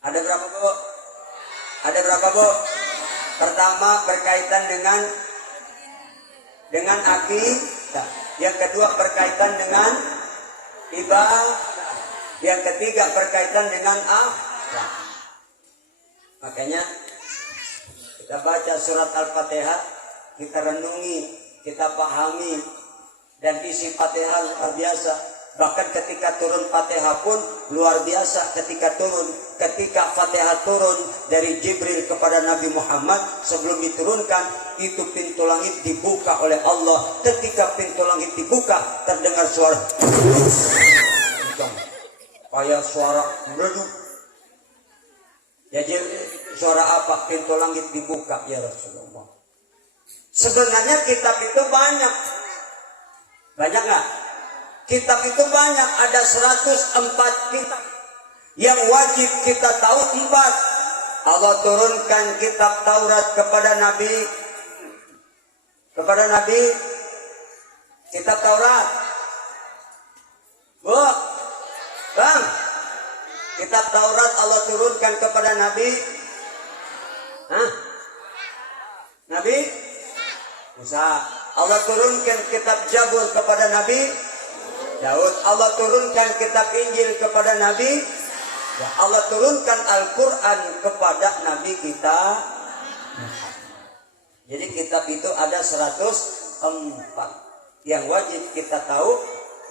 Ada berapa Bu? Ada berapa Bu? Pertama berkaitan dengan akidah. Yang kedua berkaitan dengan ibadah. Yang ketiga berkaitan dengan akhlak. Makanya kita baca surat Al-Fatihah, kita renungi, kita pahami, dan isi Fatihah luar biasa. Bahkan ketika turun Fatihah pun luar biasa. Ketika Fatihah turun dari Jibril kepada Nabi Muhammad, sebelum diturunkan itu pintu langit dibuka oleh Allah. Ketika pintu langit dibuka, terdengar suara kayak suara merdu. Jadi suara apa? Pintu langit dibuka ya Rasulullah. Sebenarnya kitab itu banyak nggak? Kitab itu banyak, ada 104 kitab. Yang wajib kita tahu 4. Allah turunkan kitab Taurat kepada Nabi. Kitab Taurat. Bu, Bang, kitab Taurat Allah turunkan kepada Nabi. Nabi Musa. Allah turunkan kitab Zabur kepada Nabi Daud. Allah turunkan kitab Injil kepada Nabi. Ya, Allah turunkan Al-Quran kepada Nabi kita. Jadi kitab itu ada 104. Yang wajib kita tahu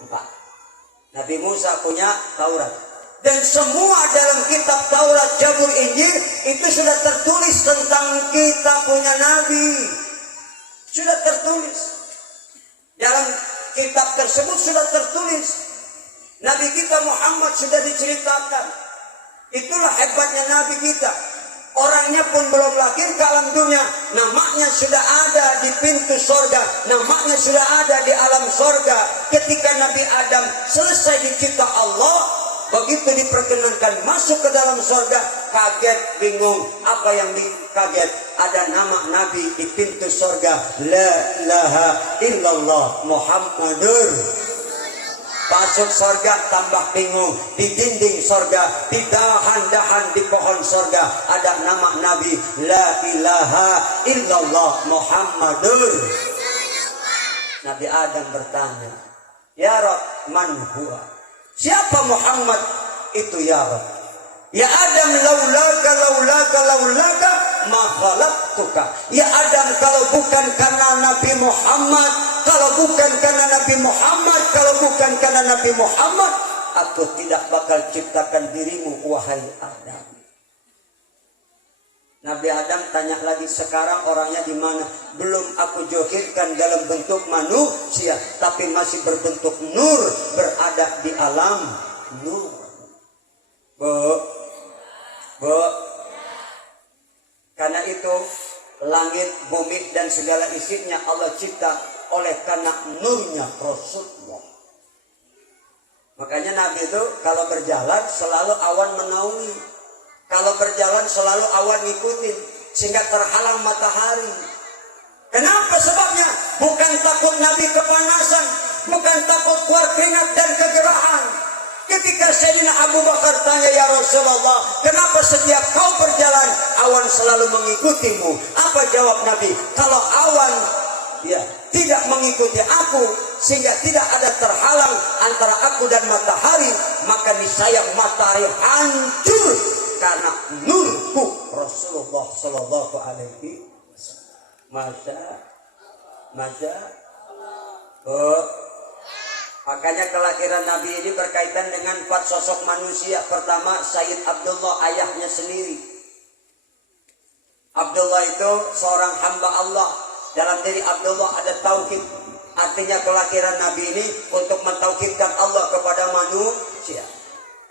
4. Nabi Musa punya Taurat. Dan semua dalam kitab Taurat, Zabur, Injil itu sudah tertulis tentang kita punya Nabi. Sudah tertulis. Dalam kitab tersebut sudah tertulis. Nabi kita Muhammad sudah diceritakan. Itulah hebatnya Nabi kita. Orangnya pun belum lahir ke alam dunia. Namanya sudah ada di pintu sorga. Namanya sudah ada di alam sorga. Ketika Nabi Adam selesai dicipta Allah, begitu diperkenankan masuk ke dalam sorga, kaget, bingung. Apa yang kaget? Ada nama Nabi di pintu sorga. La ilaha illallah Muhammadur. Masuk sorga tambah bingung. Di dinding sorga, di dahan-dahan di pohon sorga ada nama Nabi. La ilaha illallah Muhammadur. Nabi Adam bertanya, Ya Rabb, man huwa? Siapa Muhammad itu ya Rabb? Ya Adam, laulaka ma khalaqtuka. Ya Adam, kalau bukan karena Nabi Muhammad, kalau bukan karena Nabi Muhammad, kalau bukan karena Nabi Muhammad, aku tidak bakal ciptakan dirimu, wahai Adam. Nabi Adam tanya lagi, sekarang orangnya di mana? Belum aku johirkan dalam bentuk manusia, tapi masih berbentuk nur, berada di alam nur. Karena itu langit, bumi dan segala isinya Allah cipta oleh karena nurnya Rasulullah. Makanya Nabi itu kalau berjalan selalu awan menaungi. Kalau berjalan selalu awan ngikutin sehingga terhalang matahari. Kenapa sebabnya? Bukan takut Nabi kepanasan, bukan takut keluar keringat dan kegerahan. Ketika Sayyidina Abu Bakar tanya, Ya Rasulullah, kenapa setiap kau berjalan awan selalu mengikutimu? Apa jawab Nabi? Kalau awan tidak mengikuti aku sehingga tidak ada terhalang antara aku dan matahari, maka niscaya matahari hancur karena nurku Rasulullah Sallallahu Alaihi Wasallam. Makanya kelahiran Nabi ini berkaitan dengan 4 sosok manusia. Pertama, Sayyid Abdullah, ayahnya sendiri. Abdullah itu seorang hamba Allah. Dalam diri Abdullah ada tauhid. Artinya kelahiran Nabi ini untuk mentauhidkan Allah kepada manusia.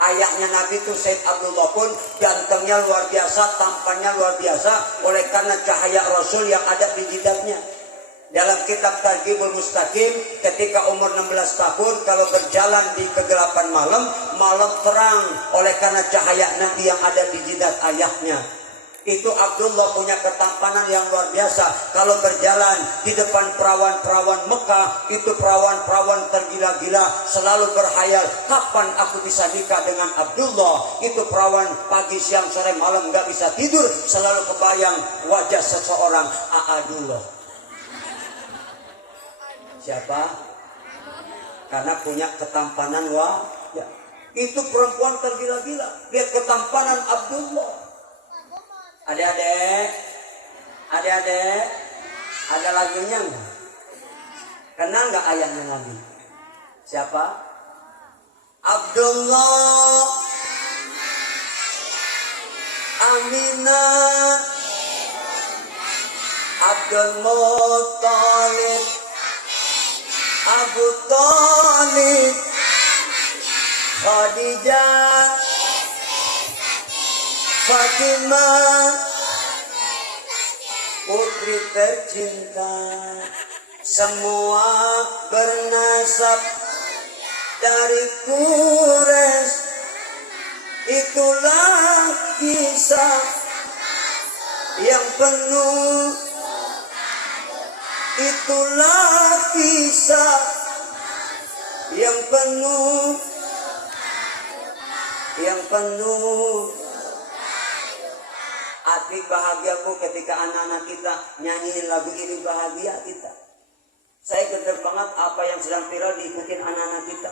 Ayahnya Nabi itu Sayyid Abdullah pun gantengnya luar biasa, tampannya luar biasa oleh karena cahaya Rasul yang ada di jidatnya. Dalam kitab Targhibul Mustaqim, ketika umur 16 tahun, kalau berjalan di kegelapan malam, malam terang oleh karena cahaya Nabi yang ada di jidat ayahnya. Itu Abdullah punya ketampanan yang luar biasa. Kalau berjalan di depan perawan-perawan Mekah, itu perawan-perawan tergila-gila, selalu berhayal, kapan aku bisa nikah dengan Abdullah. Itu perawan pagi, siang, sore, malam gak bisa tidur, selalu kebayang wajah seseorang, A'adullah. Siapa? Karena punya ketampanan itu perempuan tergila-gila. Lihat ketampanan Abdullah. Adik-adik, ada lagunya enggak? Kenal enggak ayahnya Nabi? Siapa? Abdullah, Aminah, Abdul Muttalib, Abu Thalib, Khadijah, Fatimah, putri tercinta, semua bernasab dari Quraisy. Itulah kisah yang penuh, itulah kisah yang penuh, hati bahagiaku ketika anak-anak kita nyanyiin lagu ini, bahagia kita. Saya gede banget apa yang sedang viral diikutin anak-anak kita.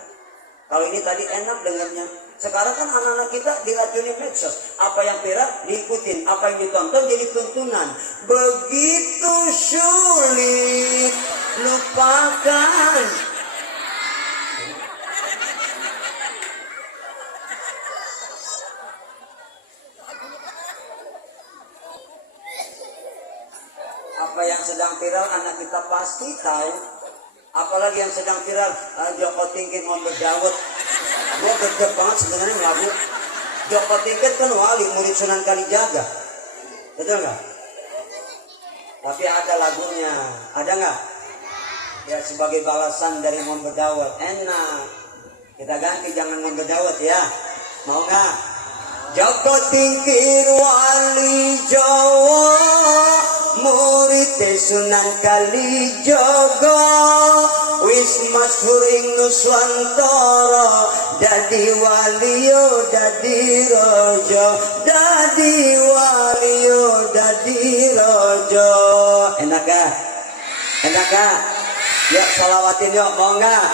Kalau ini tadi enak dengarnya. Sekarang kan anak-anak kita diracuni medsos. Apa yang viral diikutin, apa yang ditonton jadi tuntunan. Begitu sulit lupakan. Apa yang sedang viral anak kita pasti tahu. Apalagi yang sedang viral Joko Tingkit mau berdawet. Gue gede banget sebenarnya lagu Joko Tingkit kan wali murid Sunan Kalijaga, betul nggak? Tapi ada lagunya, ada nggak? Ya sebagai balasan dari mau berdawet. Enak, kita ganti jangan mau berdawet ya. Mau nggak? Joko Tingkir wali Jawa, murid Sunan Kalijaga, wis masyhur ing Nuswantara, dadi waliyo dadi raja, dadi waliyo dadi raja. Enak gak? Enak gak? Yuk salawatin yuk, mau gak?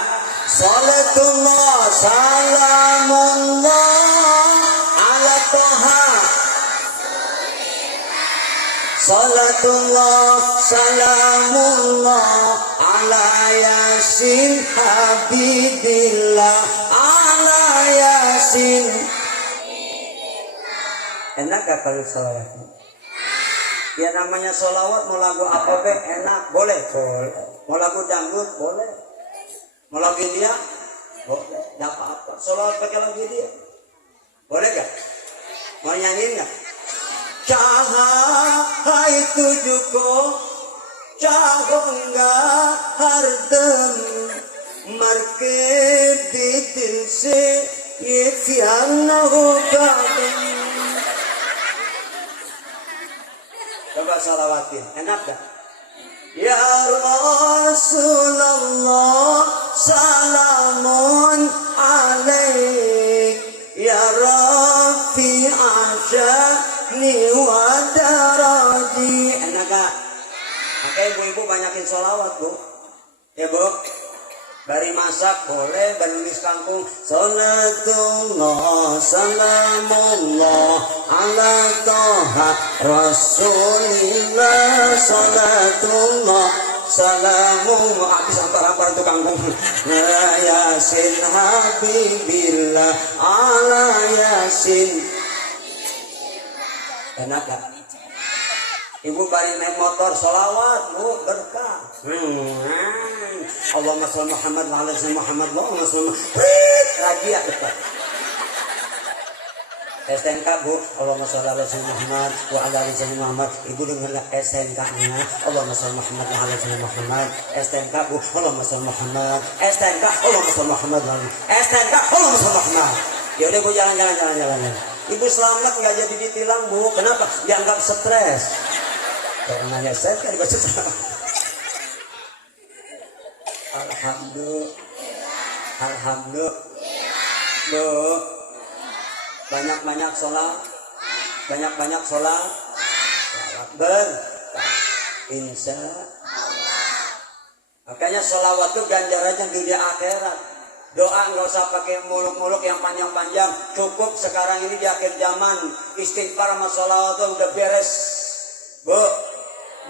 Salatullah salamullah ala toha, salatullah salamullah ala yasin habibillah, ala yasin. Enak gak kalau salawatnya? Ya namanya salawat, mau lagu apa be enak, boleh. Mau lagu dangdut boleh, mau lagu India boleh, gak apa-apa. Salawat pakai lagu India boleh gak? Mau nyanyiin gak? Cahai tujuku cahongga hardem marke ditilse yefianahu kadem. Coba salawatin, enak gak? Ya Rasulullah salamun alaik, ya Rafi asyani wa daraji. Enak gak? Oke ibu-ibu banyakin sholawat bu. Ya bu, dari masak boleh, dari nulis kangkung. Salatullah salamullah ala toha rasulillah, salatullah salamullah. Habis ampar-ampar itu kangkung. Ala yasin habibillah, ala yasin. Enak gak? Ibu bari naik motor sholawat bu, berkah. Allahumma sholli Muhammad wa ala ali Muhammad, Allahumma sholli ragia dekat. STNK bu, Allahumma sholli ala Muhammad wa ala ali Muhammad. Ibu dengarlah STNK-nya, Allahumma sholli Muhammad wa ala ali Muhammad. STNK bu, Allahumma sholli Muhammad. STNK, Allahumma sholli Muhammad wa ala STNK, Allahumma sholli Muhammad. Ya udah bu, jalan. Ibu selamat nggak jadi ditilang bu, kenapa? Dianggap stres. Kalau nanya saya kan dibaca salah. Alhamdulillah. Bu, banyak sholat, berkah, insya Allah. Makanya sholawat itu ganjarannya dunia akhirat. Doa nggak usah pakai muluk-muluk yang panjang-panjang, cukup sekarang ini di akhir zaman istighfar sama sholawat itu udah beres. Bu,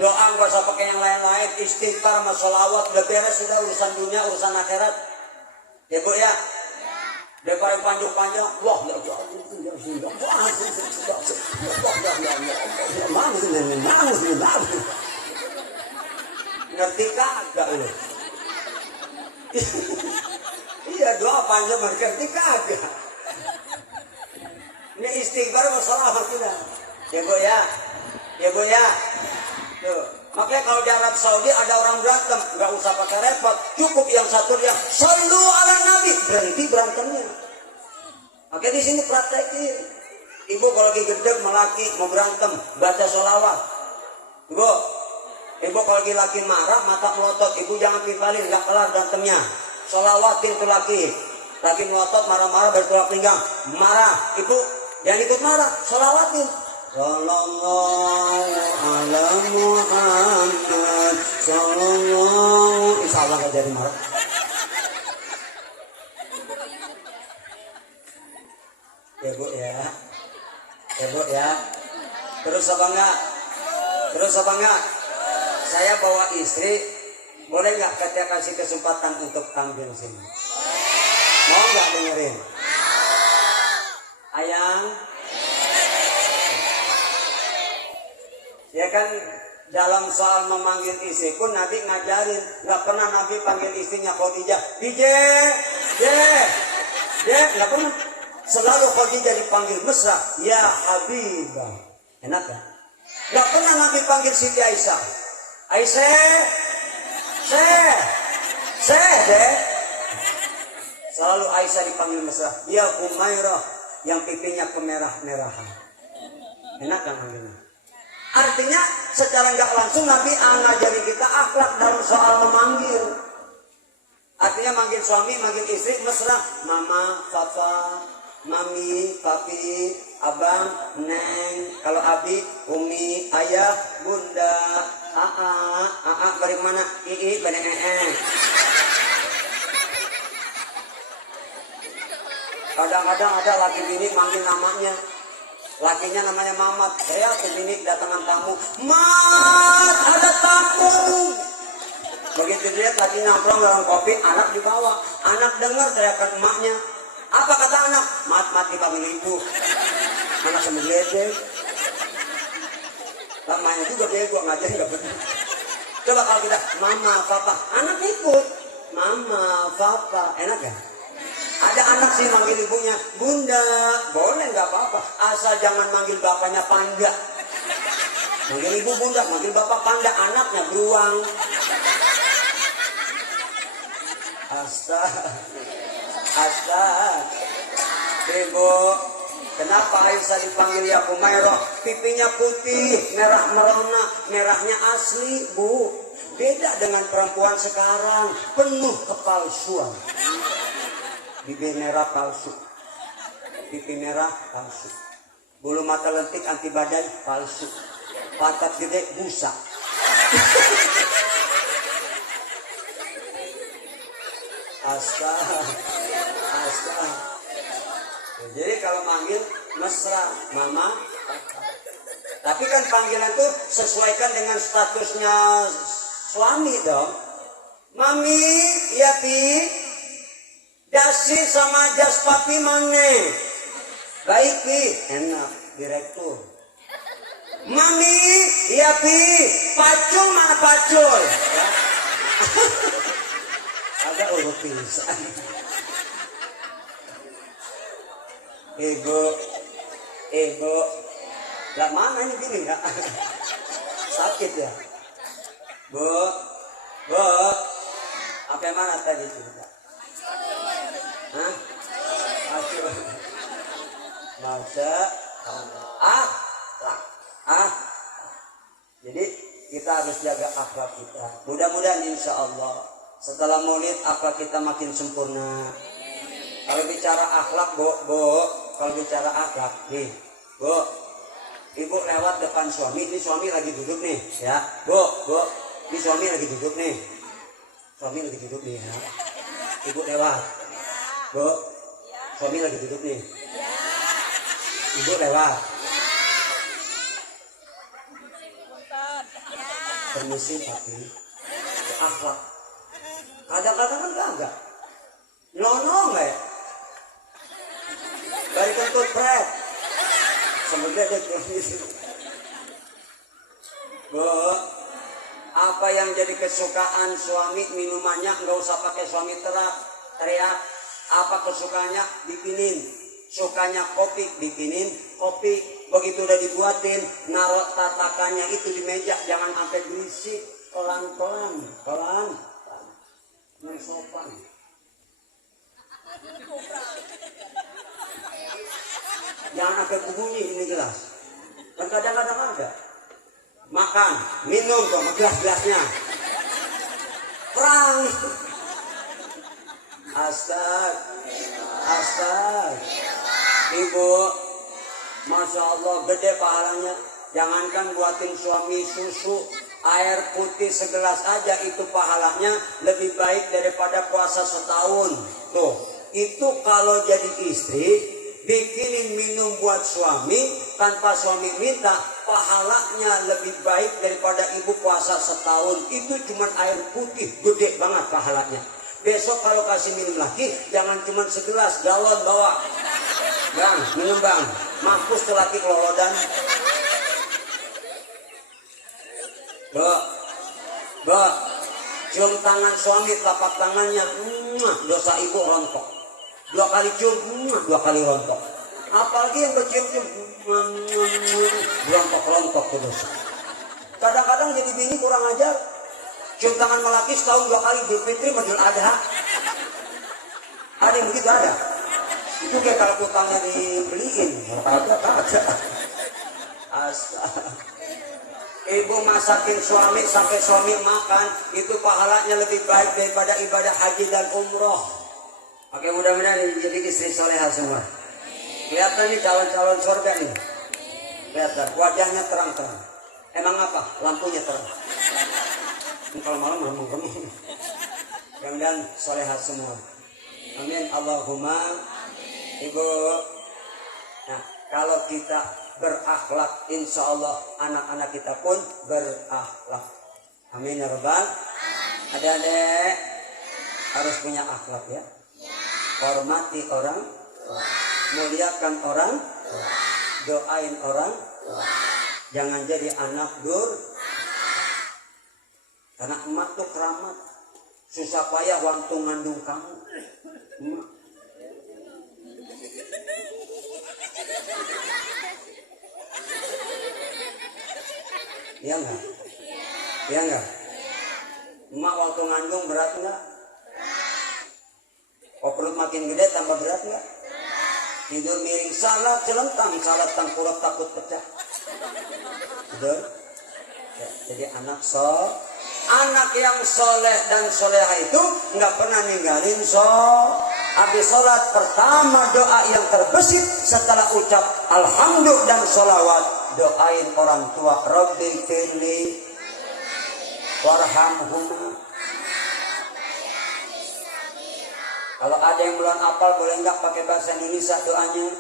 doa nggak usah pakai yang lain-lain, istighfar sama sholawat udah beres, sudah urusan dunia, urusan akhirat. Ya bu ya, daripada panjang-panjang, wah ngerti kagak lu? Iya doa panjang ngerti kagak? Ini istighfar sama sholawat kita. Ya bu ya. Tuh. Makanya kalau di Arab Saudi ada orang berantem, nggak usah pakai repot, cukup yang satu dia shollu ala nabi, berhenti berantemnya. Oke di sini praktekin. Ibu kalau lagi gedeg melaki mau berantem, baca sholawat. Ibu kalau lagi laki marah, mata melotot, ibu jangan pipalin, nggak kelar berantemnya. Sholawatin tuh laki melotot marah-marah bertolak pinggang, marah, ibu jangan ikut marah, sholawatin. Sallallahu ala Muhammad. Sallallahu. Insya Allah nggak jadi marah. Ya bu ya. Ya bu ya. Terus apa enggak? Terus apa enggak? Saya bawa istri. Boleh nggak kita kasih kesempatan untuk tampil sini? Mau nggak dengerin? Ayang? Ya kan dalam soal memanggil istri pun Nabi ngajarin. Nggak pernah Nabi panggil istrinya Khadijah. Nggak pernah. Selalu Khadijah dipanggil mesra. Ya Habibah. Enak kan? Nggak pernah Nabi panggil Siti Aisyah. Deh. Selalu Aisyah dipanggil mesra. Ya Umairah. Yang pipinya kemerah-merahan. Enak kan manggilnya? Artinya secara nggak langsung Nabi ngajari kita akhlak dalam soal memanggil. Artinya manggil suami, manggil istri mesra. Mama, papa, mami, papi, abang, neng. Kalau abi, umi, ayah, bunda, balik mana? Balik Kadang-kadang ada laki bini manggil namanya. Lakinya namanya Mamat. Saya ke bini kedatangan tamu. Mat, ada tamu. Begitu dilihat laki nongkrong dalam kopi, anak dibawa. Anak dengar teriakan emaknya. Apa kata anak? Mat dipanggil ibu. Anak sama gede. Lamanya juga bego, ngajar nggak benar. Coba kalau kita mama, papa, anak ikut. Mama, papa, enak ya? Ada anak sih manggil ibunya bunda, boleh nggak apa-apa, asal jangan manggil bapaknya panda. Manggil ibu bunda, manggil bapak panda, anaknya beruang. Ibu, kenapa Aisyah dipanggil ya Umairah? Pipinya putih, merah merona, merahnya asli, bu. Beda dengan perempuan sekarang, penuh kepalsuan. Bibir merah palsu, pipi merah palsu, bulu mata lentik anti badai palsu, pantat gede busa. Astaga. Jadi kalau manggil mesra, mama, papa. Tapi kan panggilan tuh sesuaikan dengan statusnya suami dong. Mami, iya pi. Dasi sama jas papi mana? Baik pi, enak direktur. Mami, iya pi, pacul mana pacul? Ya. Agak urut pisan. Ego, lah mana ini gini ya? Sakit ya? Bu, apa yang mana tadi cerita? Hah? Masa jadi kita harus jaga akhlak kita. Mudah-mudahan insya Allah setelah maulid akhlak kita makin sempurna. Kalau bicara akhlak, kalau bicara akhlak nih, bu, ibu lewat depan suami, ini suami lagi duduk nih, ya, bu, ini suami lagi duduk nih, ya, ibu lewat. Bu, suami lagi duduk nih. Ibu lewat. Permisi papi. Akhlak. Kadang-kadang kan enggak. Nono enggak ya? Bari kentut pret. Semoga ada permisi. Bu, apa yang jadi kesukaan suami minumannya enggak usah pakai suami teriak. Apa kesukaannya dipinin, sukanya kopi dipinin kopi. Begitu udah dibuatin, naruh tatakannya itu di meja, jangan sampai berisik, pelan sopan. Jangan sampai bunyi ini gelas. Dan kadang-kadang ada makan, minum sama gelas-gelasnya perang. Astag. Ibu, Masya Allah, gede pahalanya. Jangankan buatin suami susu, air putih segelas aja itu pahalanya lebih baik daripada puasa setahun. Tuh, itu kalau jadi istri, bikinin minum buat suami tanpa suami minta, pahalanya lebih baik daripada ibu puasa setahun. Itu cuma air putih, gede banget pahalanya. Besok kalau kasih minum lagi, jangan cuma segelas, galon bawa. Bang, minum bang, mampus tuh laki kelolodan. Bo, cium tangan suami, telapak tangannya, dosa ibu rontok. 2 kali cium, 2 kali rontok. Apalagi yang bercium-cium, rontok tuh dosa. Kadang-kadang jadi bini kurang ajar. Cium tangan melaki setahun 2 kali, Idul Fitri, Idul Adha. Ada yang begitu ada. Itu kayak kalau utangnya dibeliin, kagak. Astaga. Ibu masakin suami sampai suami makan, itu pahalanya lebih baik daripada ibadah haji dan umroh. Oke, mudah-mudahan jadi istri soleha semua. Kelihatan nih calon-calon surga nih. Kelihatan, wajahnya terang-terang. Emang apa? Lampunya terang. Kalau malam remung-remung. Mudah-mudahan soleha semua. Amin. Allahumma. Ibu. Nah, kalau kita berakhlak, insya Allah anak-anak kita pun berakhlak. Amin ya Rabbal. Adik-adik harus punya akhlak ya. Hormati orang, muliakan orang, doain orang. Jangan jadi anak karena emak tuh keramat. Susah payah waktu ngandung kamu. Emak. Iya enggak? Iya enggak? Emak waktu ngandung berat enggak? Kok perut makin gede tambah berat enggak? Tidur miring salah celentang, salah tengkurap takut pecah. Betul? Ya, jadi anak yang soleh dan soleha itu enggak pernah ninggalin habis sholat pertama doa yang terbesit setelah ucap alhamdulillah dan sholawat, doain orang tua, Rabbi firli warhamhuma. Kalau ada yang belum hafal boleh nggak pakai bahasa Indonesia doanya?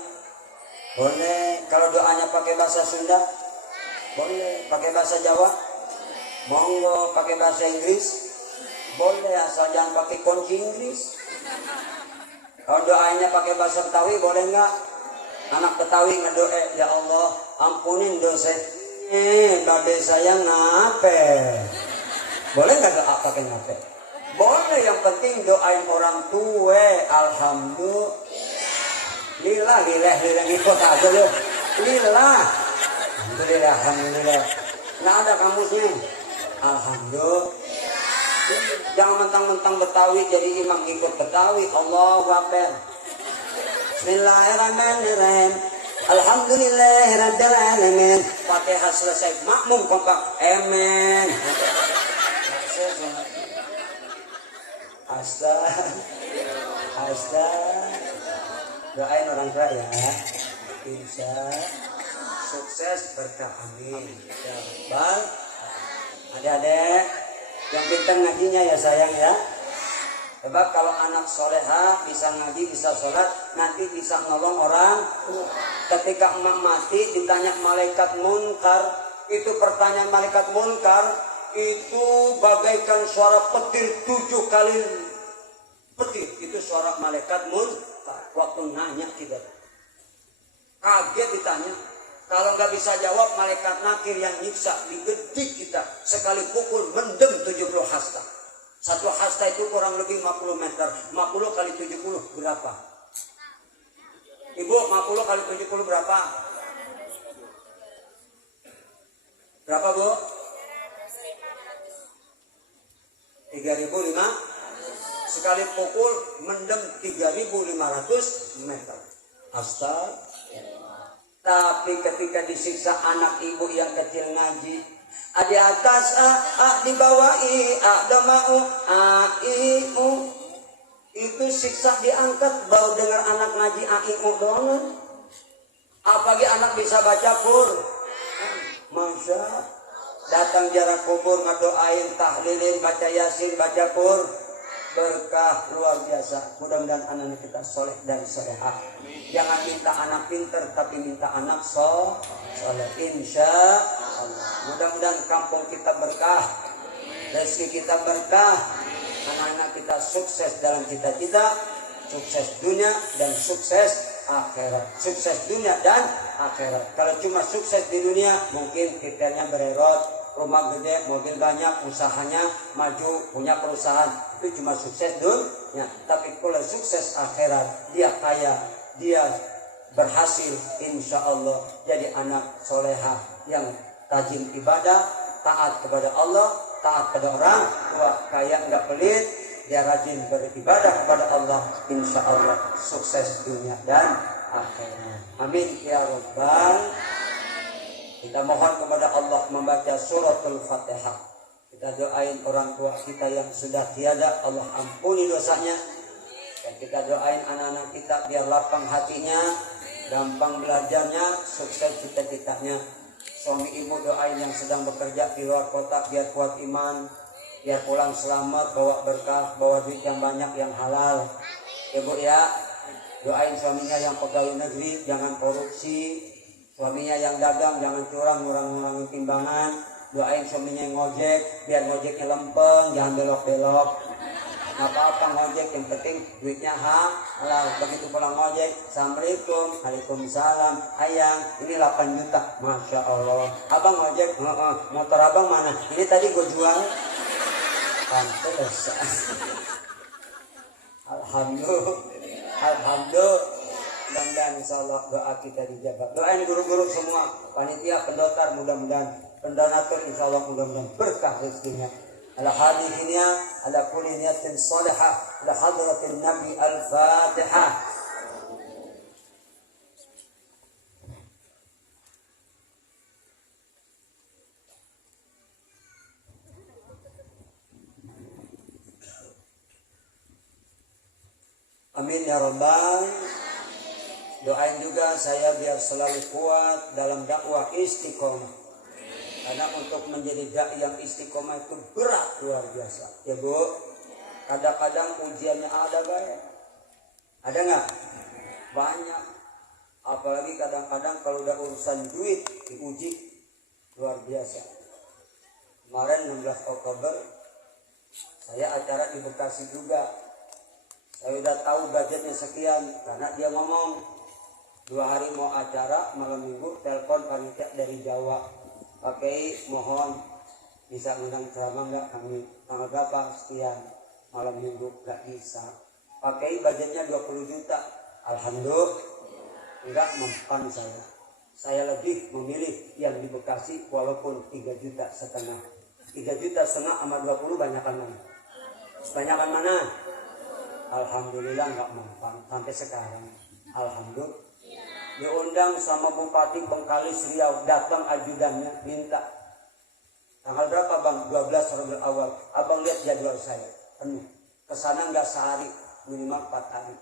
Boleh. Kalau doanya pakai bahasa Sunda? Boleh. Pakai bahasa Jawa? Monggo. Pakai bahasa Inggris? Boleh, asal jangan pakai kunci Inggris. Kalau doanya pakai bahasa Betawi boleh nggak? Anak Betawi ngedoe, ya Allah ampunin dosa babe saya ngape. Boleh nggak doa pakai ngape? Boleh, yang penting doain orang tua. Alhamdulillah, lillah ikut aja loh. Lillah, alhamdulillah. Nggak ada kamusnya. Alhamdulillah. Jangan mentang-mentang Betawi jadi imam ikut Betawi. Allahu Akbar. Bismillahirrahmanirrahim. Alhamdulillahirabbil alamin. Fatihah selesai, makmum kompak. Amin. Astaga. Doain orang tua ya. Insya sukses berkah, amin. Ya Rabbal. Adik-adik yang pintar ngajinya ya sayang ya. Sebab kalau anak soleha bisa ngaji, bisa sholat, nanti bisa nolong orang. Ketika emak mati ditanya malaikat munkar, itu pertanyaan malaikat munkar itu bagaikan suara petir 7 kali petir. Itu suara malaikat munkar waktu nanya kita. Kaget ditanya. Kalau nggak bisa jawab, malaikat nakir yang nyiksa digedik kita sekali pukul mendem 70 hasta. 1 hasta itu kurang lebih 50 meter. 50 kali 70 berapa? Ibu, 50 kali 70 berapa? Berapa Bu? 3.500. Sekali pukul mendem 3.500 meter. Astaga. Tapi ketika disiksa anak ibu yang kecil ngaji, di atas di bawah damau itu siksa diangkat, baru dengar anak ngaji doang. Apalagi anak bisa baca Quran. Masya, datang jarak kubur ngedoain, tahlilin, baca yasin, baca Quran, berkah luar biasa. Mudah-mudahan anak kita soleh dan solehah. Jangan minta anak pinter, tapi minta anak soleh. Insya Allah. Mudah-mudahan kampung kita berkah, rezeki kita berkah, anak-anak kita sukses dalam cita-cita, sukses dunia dan sukses akhirat. Sukses dunia dan akhirat. Kalau cuma sukses di dunia, mungkin kriteria bererot, rumah gede, mobil banyak, usahanya maju, punya perusahaan, itu cuma sukses dunia. Tapi kalau sukses akhirat, dia kaya, dia berhasil, insya Allah jadi anak soleha yang rajin ibadah, taat kepada Allah, taat pada orang tua, kaya nggak pelit, dia rajin beribadah kepada Allah, insya Allah sukses dunia dan akhirat. Amin ya Rabbal. Kita mohon kepada Allah membaca suratul Fatihah. Kita doain orang tua kita yang sudah tiada, Allah ampuni dosanya. Dan kita doain anak-anak kita biar lapang hatinya, gampang belajarnya, sukses cita-citanya. Suami ibu doain yang sedang bekerja di luar kota biar kuat iman, biar pulang selamat, bawa berkah, bawa duit yang banyak, yang halal. Ibu ya, doain suaminya yang pegawai negeri jangan korupsi, suaminya yang dagang jangan curang, ngurang-ngurangin timbangan. Doain suaminya yang ngojek biar ngojeknya lempeng, jangan belok-belok. Apa-apa ngojek, yang penting duitnya halal. Begitu pulang ngojek, assalamualaikum, waalaikumsalam, ayang ini 8 juta, masya Allah. Abang ngojek, motor abang mana? Ini tadi gue jual. Pantes. Alhamdulillah, alhamdulillah. Mudah-mudahan insyaallah doa kita dijawab. Doain guru-guru semua, panitia, pendotar, mudah-mudahan pendonatur insyaallah mudah-mudahan berkah rezekinya. Ala hadihnya, ala kulli niyatin salihah, ala hadratin Nabi Al-Fatihah. Amin ya Rabbal. Doain juga saya biar selalu kuat dalam dakwah istiqomah. Karena untuk menjadi dai yang istiqomah itu berat luar biasa. Ya Bu, kadang-kadang ujiannya ada baik. Ada nggak? Banyak. Apalagi kadang-kadang kalau udah urusan duit diuji luar biasa. Kemarin 16 Oktober saya acara di Bekasi juga. Saya udah tahu budgetnya sekian karena dia ngomong 2 hari mau acara, malam minggu telepon panitia dari Jawa, pakai mohon bisa ngundang ceramah nggak, kami tanggal berapa sekian, malam minggu nggak bisa, pakai budgetnya 20 juta. Alhamdulillah nggak mempan saya lebih memilih yang di Bekasi walaupun 3,5 juta. 3,5 juta sama 20 banyakan mana? Alhamdulillah nggak mempan sampai sekarang. Alhamdulillah. Diundang sama Bupati Bengkalis Riau, datang ajudannya minta. Tanggal berapa bang? 12 Rabiul Awal. Abang lihat jadwal saya penuh. Kesana nggak sehari, minimal 4 hari.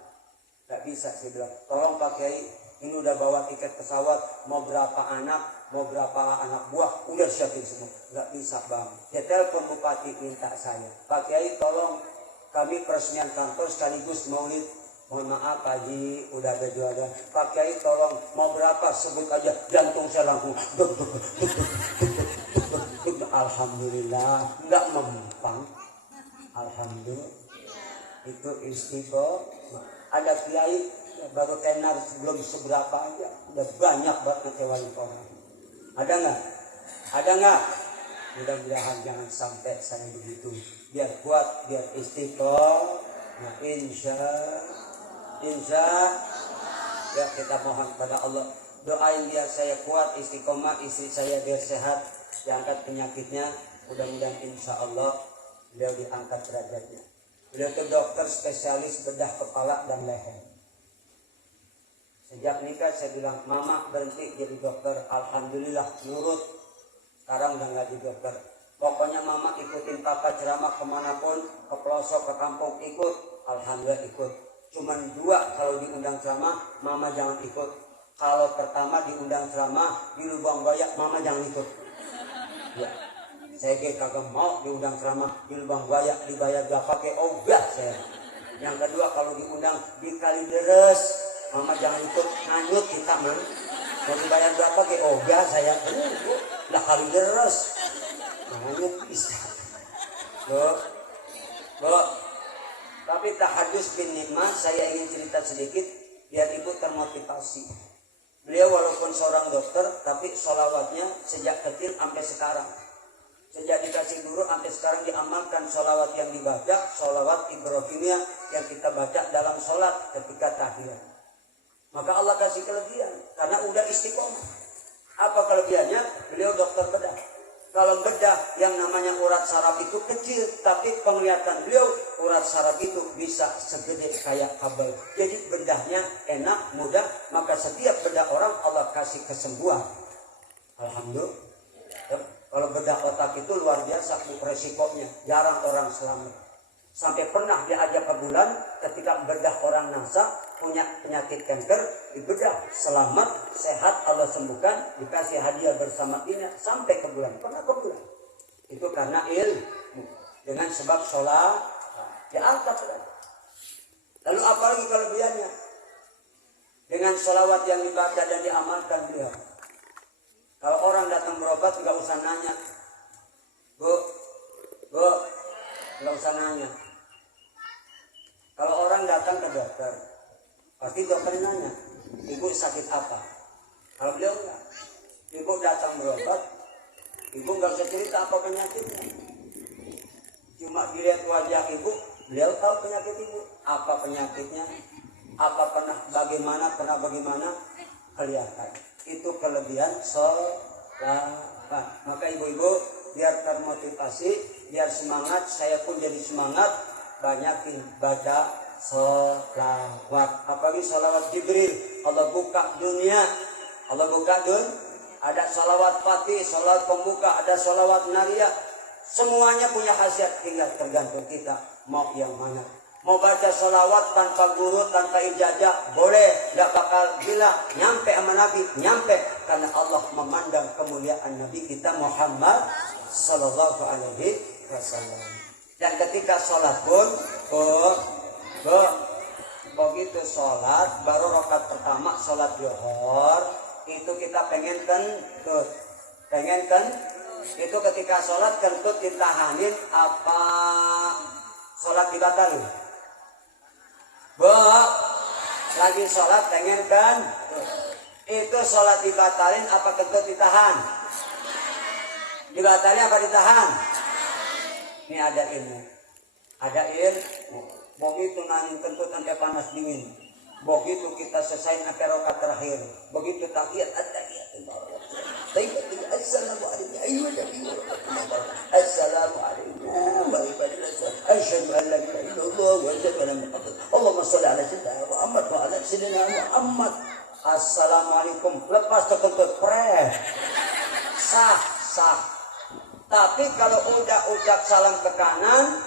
Nggak bisa saya bilang. Tolong Pak Kiai, ini udah bawa tiket pesawat, mau berapa anak, mau berapa anak buah, udah siapin semua. Nggak bisa bang. Dia telepon Bupati minta saya, Pak Kiai tolong kami peresmian kantor sekaligus maulid. Mohon maaf Pak Haji, udah ada jualan. Pak Kiai tolong mau berapa sebut aja, jantung saya langsung. Alhamdulillah nggak mempan. Alhamdulillah itu istiqomah. Ada kiai baru tenar belum seberapa aja, udah banyak banget ngecewain orang. Ada nggak? Ada nggak? Mudah-mudahan jangan sampai saya begitu. Biar kuat, biar istiqomah. Nah, insya ya kita mohon pada Allah, doain biar saya kuat, istiqomah, istri saya biar sehat, diangkat penyakitnya. Mudah-mudahan insya Allah beliau diangkat derajatnya. Beliau itu dokter spesialis bedah kepala dan leher. Sejak nikah saya bilang, Mama berhenti jadi dokter. Alhamdulillah nurut. Sekarang udah nggak jadi dokter. Pokoknya Mama ikutin Papa ceramah kemanapun, ke pelosok, ke kampung ikut. Alhamdulillah ikut. Cuman 2 kalau diundang ceramah, Mama jangan ikut. Kalau pertama diundang ceramah di Lubang Buaya, mama jangan ikut. Ya. Saya kagak mau diundang ceramah di Lubang Buaya, dibayar gak pakai obah saya. Yang kedua kalau diundang di Kalideres, mama jangan ikut, nganyut kita man. Mau dibayar berapa ke obah saya. Lah Kalideres. Nganyut bisa. Bu. Tapi tahadus bin nikmah saya ingin cerita sedikit biar ibu termotivasi. Beliau walaupun seorang dokter, tapi sholawatnya sejak kecil sampai sekarang. Sejak dikasih guru sampai sekarang diamalkan sholawat yang dibaca, sholawat Ibrahimiyah yang kita baca dalam sholat ketika tahiyat. Maka Allah kasih kelebihan, karena udah istiqomah. Apa kelebihannya? Beliau dokter bedah. Kalau bedah yang namanya urat saraf itu kecil, tapi penglihatan beliau urat saraf itu bisa segede kayak kabel. Jadi bedahnya enak, mudah, maka setiap bedah orang Allah kasih kesembuhan. Alhamdulillah. Kalau bedah otak itu luar biasa resikonya, jarang orang selamat. Sampai pernah diajak ke bulan ketika bedah orang NASA punya penyakit kanker, dibedah selamat, sehat, Allah sembuhkan, dikasih hadiah bersama ini sampai ke bulan. Pernah ke bulan. Itu karena ilmu. Dengan sebab sholat, diangkat. Lalu apalagi kelebihannya? Dengan sholawat yang dibaca dan diamalkan beliau. Kalau orang datang berobat nggak usah nanya, bu, nggak usah nanya. Kalau orang datang ke dokter, pasti dokter nanya, ibu sakit apa? Kalau beliau enggak, ibu datang berobat, ibu nggak usah cerita apa penyakitnya. Cuma dilihat wajah ibu, beliau tahu penyakit ibu, apa penyakitnya, apa pernah bagaimana, kelihatan. Itu kelebihan sholawat. Maka ibu-ibu biar termotivasi, biar semangat, saya pun jadi semangat. Banyakin baca sholawat. Apalagi sholawat Jibril. Allah buka dunia. Ada sholawat Fatih, sholawat pembuka, ada sholawat Nariyah. Semuanya punya khasiat, tinggal tergantung kita mau yang mana. Mau baca sholawat tanpa guru, tanpa ijazah, boleh, gak bakal gila, nyampe sama Nabi, nyampe. Karena Allah memandang kemuliaan Nabi kita Muhammad Sallallahu Alaihi Wasallam. Dan ketika sholat pun, begitu sholat, baru rakaat pertama sholat zuhur, itu kita pengen kentut. Itu ketika sholat kentut ditahanin apa sholat dibatalin? Lagi sholat pengen kentut. Itu sholat dibatalin apa kentut ditahan? Dibatalin apa ditahan? Ini ada ilmu. Begitu nanin kentut sampai panas dingin. Begitu kita selesai akhir rakaat terakhir. Begitu tahiyat at-tahiyat. Assalamualaikum. Asyhadu an la ilaha illallah wa asyhadu anna Muhammadan. Allahumma shalli ala sayyidina Muhammad wa ala sayyidina Muhammad. Assalamualaikum. Lepas kentut sah. Tapi kalau udah ucap salam ke kanan,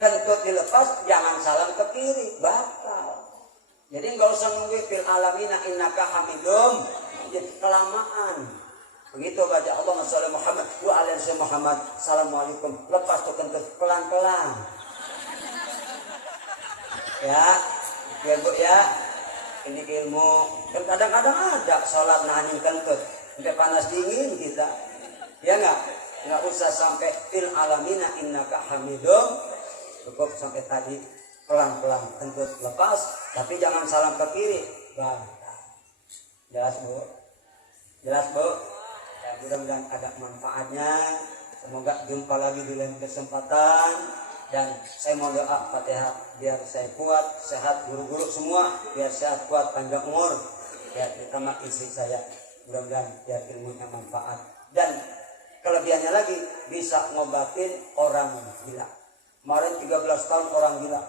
kentut dilepas, jangan salam ke kiri, batal. Jadi nggak usah nunggu fil alamina innaka hamidum, jadi kelamaan. Begitu baca Allahumma sholli Muhammad wa ala ali Muhammad. Assalamualaikum. Lepas tuh kentut pelan-pelan. Ya, biar bu ya. Ini ilmu. Dan kadang-kadang ada sholat nahanin kentut, sampai panas dingin kita. Ya nggak usah sampai fil alamina innaka hamidum, cukup sampai tadi pelan-pelan kentut lepas, tapi jangan salam ke kiri. Jelas bu? Ya, mudah-mudahan ada manfaatnya. Semoga jumpa lagi di lain kesempatan. Dan saya mau doa Fatihah biar saya kuat, sehat, guru-guru semua biar sehat, kuat, panjang umur. Ya, terutama istri saya, mudah-mudahan biar ilmunya manfaat. Dan kelebihannya lagi bisa ngobatin orang gila. Kemarin 13 tahun orang gila.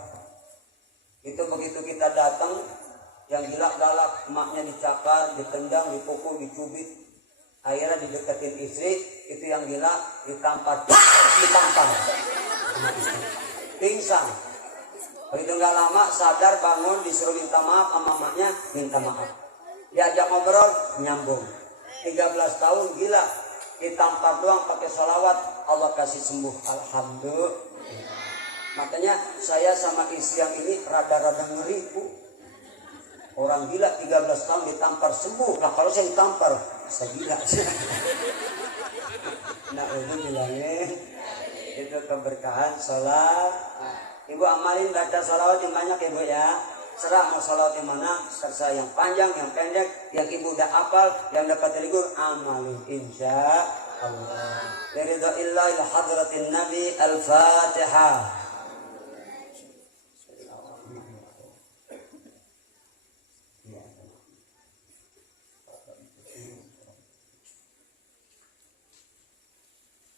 Itu begitu kita datang, yang gila galak, emaknya dicakar, ditendang, dipukul, dicubit. Akhirnya dideketin istri, itu yang gila ditampar. Pingsan. Begitu nggak lama sadar bangun, disuruh minta maaf sama emaknya, minta maaf. Diajak ngobrol, nyambung. 13 tahun gila, ditampar doang pakai sholawat, Allah kasih sembuh. Alhamdulillah. Makanya saya sama istri yang ini rada-rada ngeri, Bu. Orang gila 13 tahun ditampar sembuh. Nah kalau saya ditampar, saya gila. Nah ini bilangin, itu keberkahan sholat. Ibu amalin baca sholawat yang banyak ya Bu ya. Serah mau sholawat yang mana, sersa yang panjang, yang pendek, yang ibu udah hafal, yang dapat terligur, amalin insya Allah. Biridhaillah ila hadratin Nabi Al-Fatihah.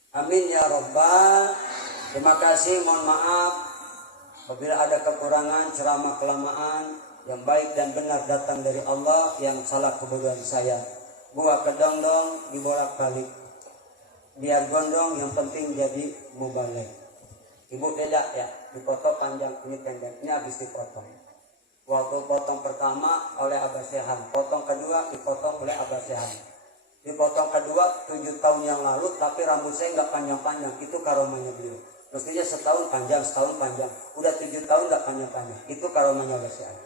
Amin ya Rabbal. Terima kasih, mohon maaf apabila ada kekurangan, ceramah kelamaan. Yang baik dan benar datang dari Allah, yang salah kebodohan saya. Gua kedong-dong dibolak-balik, biar gondong, yang penting jadi mubalik. Ibu beda ya, dipotong panjang, ini pendeknya habis dipotong. Waktu potong pertama oleh Abah Sehan, potong kedua dipotong oleh Abah Sehan. Dipotong kedua 7 tahun yang lalu, tapi rambut saya nggak panjang-panjang, itu karomanya beliau. Mestinya setahun panjang, setahun panjang, udah 7 tahun nggak panjang-panjang, itu karomanya Abah Sehan.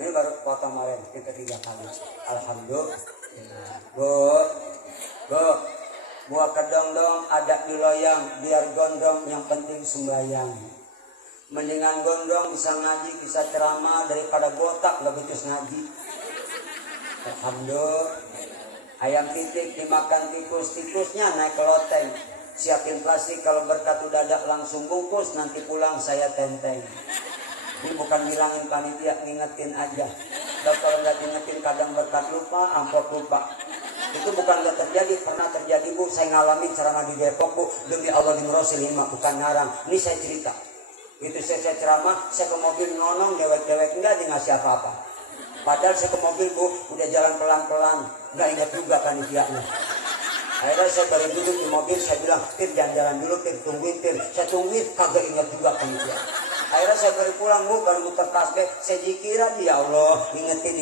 Ini baru potong kemarin, itu 3 kali. Alhamdulillah. Bu, buah kedong dong ada di loyang, biar gondong, yang penting sembahyang. Mendingan gondong bisa ngaji, bisa ceramah daripada botak nggak becus ngaji. Alhamdulillah. Ayam titik dimakan tikus, tikusnya naik ke loteng. Siapin plastik, kalau berkat udah ada langsung bungkus, nanti pulang saya tenteng. Ini bukan bilangin panitia, ngingetin aja. Dan kalau nggak ngingetin kadang berkat lupa, amplop lupa. Itu bukan nggak terjadi, pernah terjadi Bu. Saya ngalamin ceramah di Depok Bu, demi Allah di Merosil 5, bukan ngarang. Ini saya cerita. Itu saya ceramah, saya ke mobil ngonong, dewek-dewek enggak ngasih apa-apa. Padahal saya ke mobil Bu, udah jalan pelan-pelan, nggak ingat juga panitianya. Akhirnya saya baru duduk di mobil, saya bilang, Tir jangan jalan dulu, Tir tungguin Tir. Saya tungguin, kagak ingat juga panitia. Akhirnya saya baru pulang Bu, baru muter tasbih, saya jikiran, ya Allah, ingetin.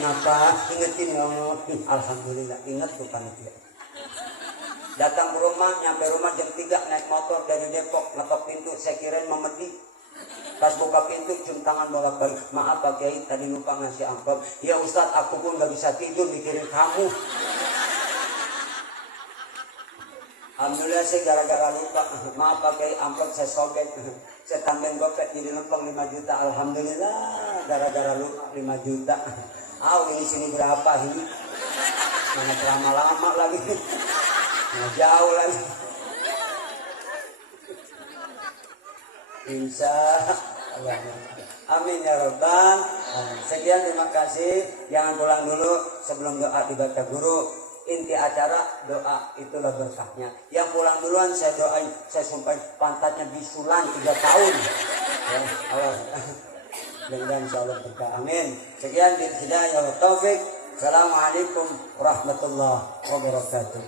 Ngapa? Ingetin ya Allah. Alhamdulillah, ingat tuh panitia. Datang ke rumah, nyampe rumah jam 3, naik motor dari Depok, ngetok pintu, saya kirain memedi. Pas buka pintu, cium tangan bolak-balik. Maaf Pak Kiai, tadi lupa ngasih amplop. Ya Ustadz, aku pun gak bisa tidur mikirin kamu. Alhamdulillah saya gara-gara lupa. Maaf Pak Kiai, amplop saya sobek. Saya tambahin gopek jadi lempeng 5 juta. Alhamdulillah, gara-gara lupa 5 juta. Ini sini berapa ini? Mana lama-lama lagi. Mana jauh lagi. Insya Allah. Amin ya Rabbal. Sekian, terima kasih. Jangan pulang dulu sebelum doa dibaca guru. Inti acara doa, itulah berkahnya. Yang pulang duluan saya doain, saya sumpahin pantatnya bisulan 3 tahun. Ya, Allah. Dan insya Allah berkah. Amin. Sekian, hidayah wa taufik. Assalamualaikum warahmatullahi wabarakatuh.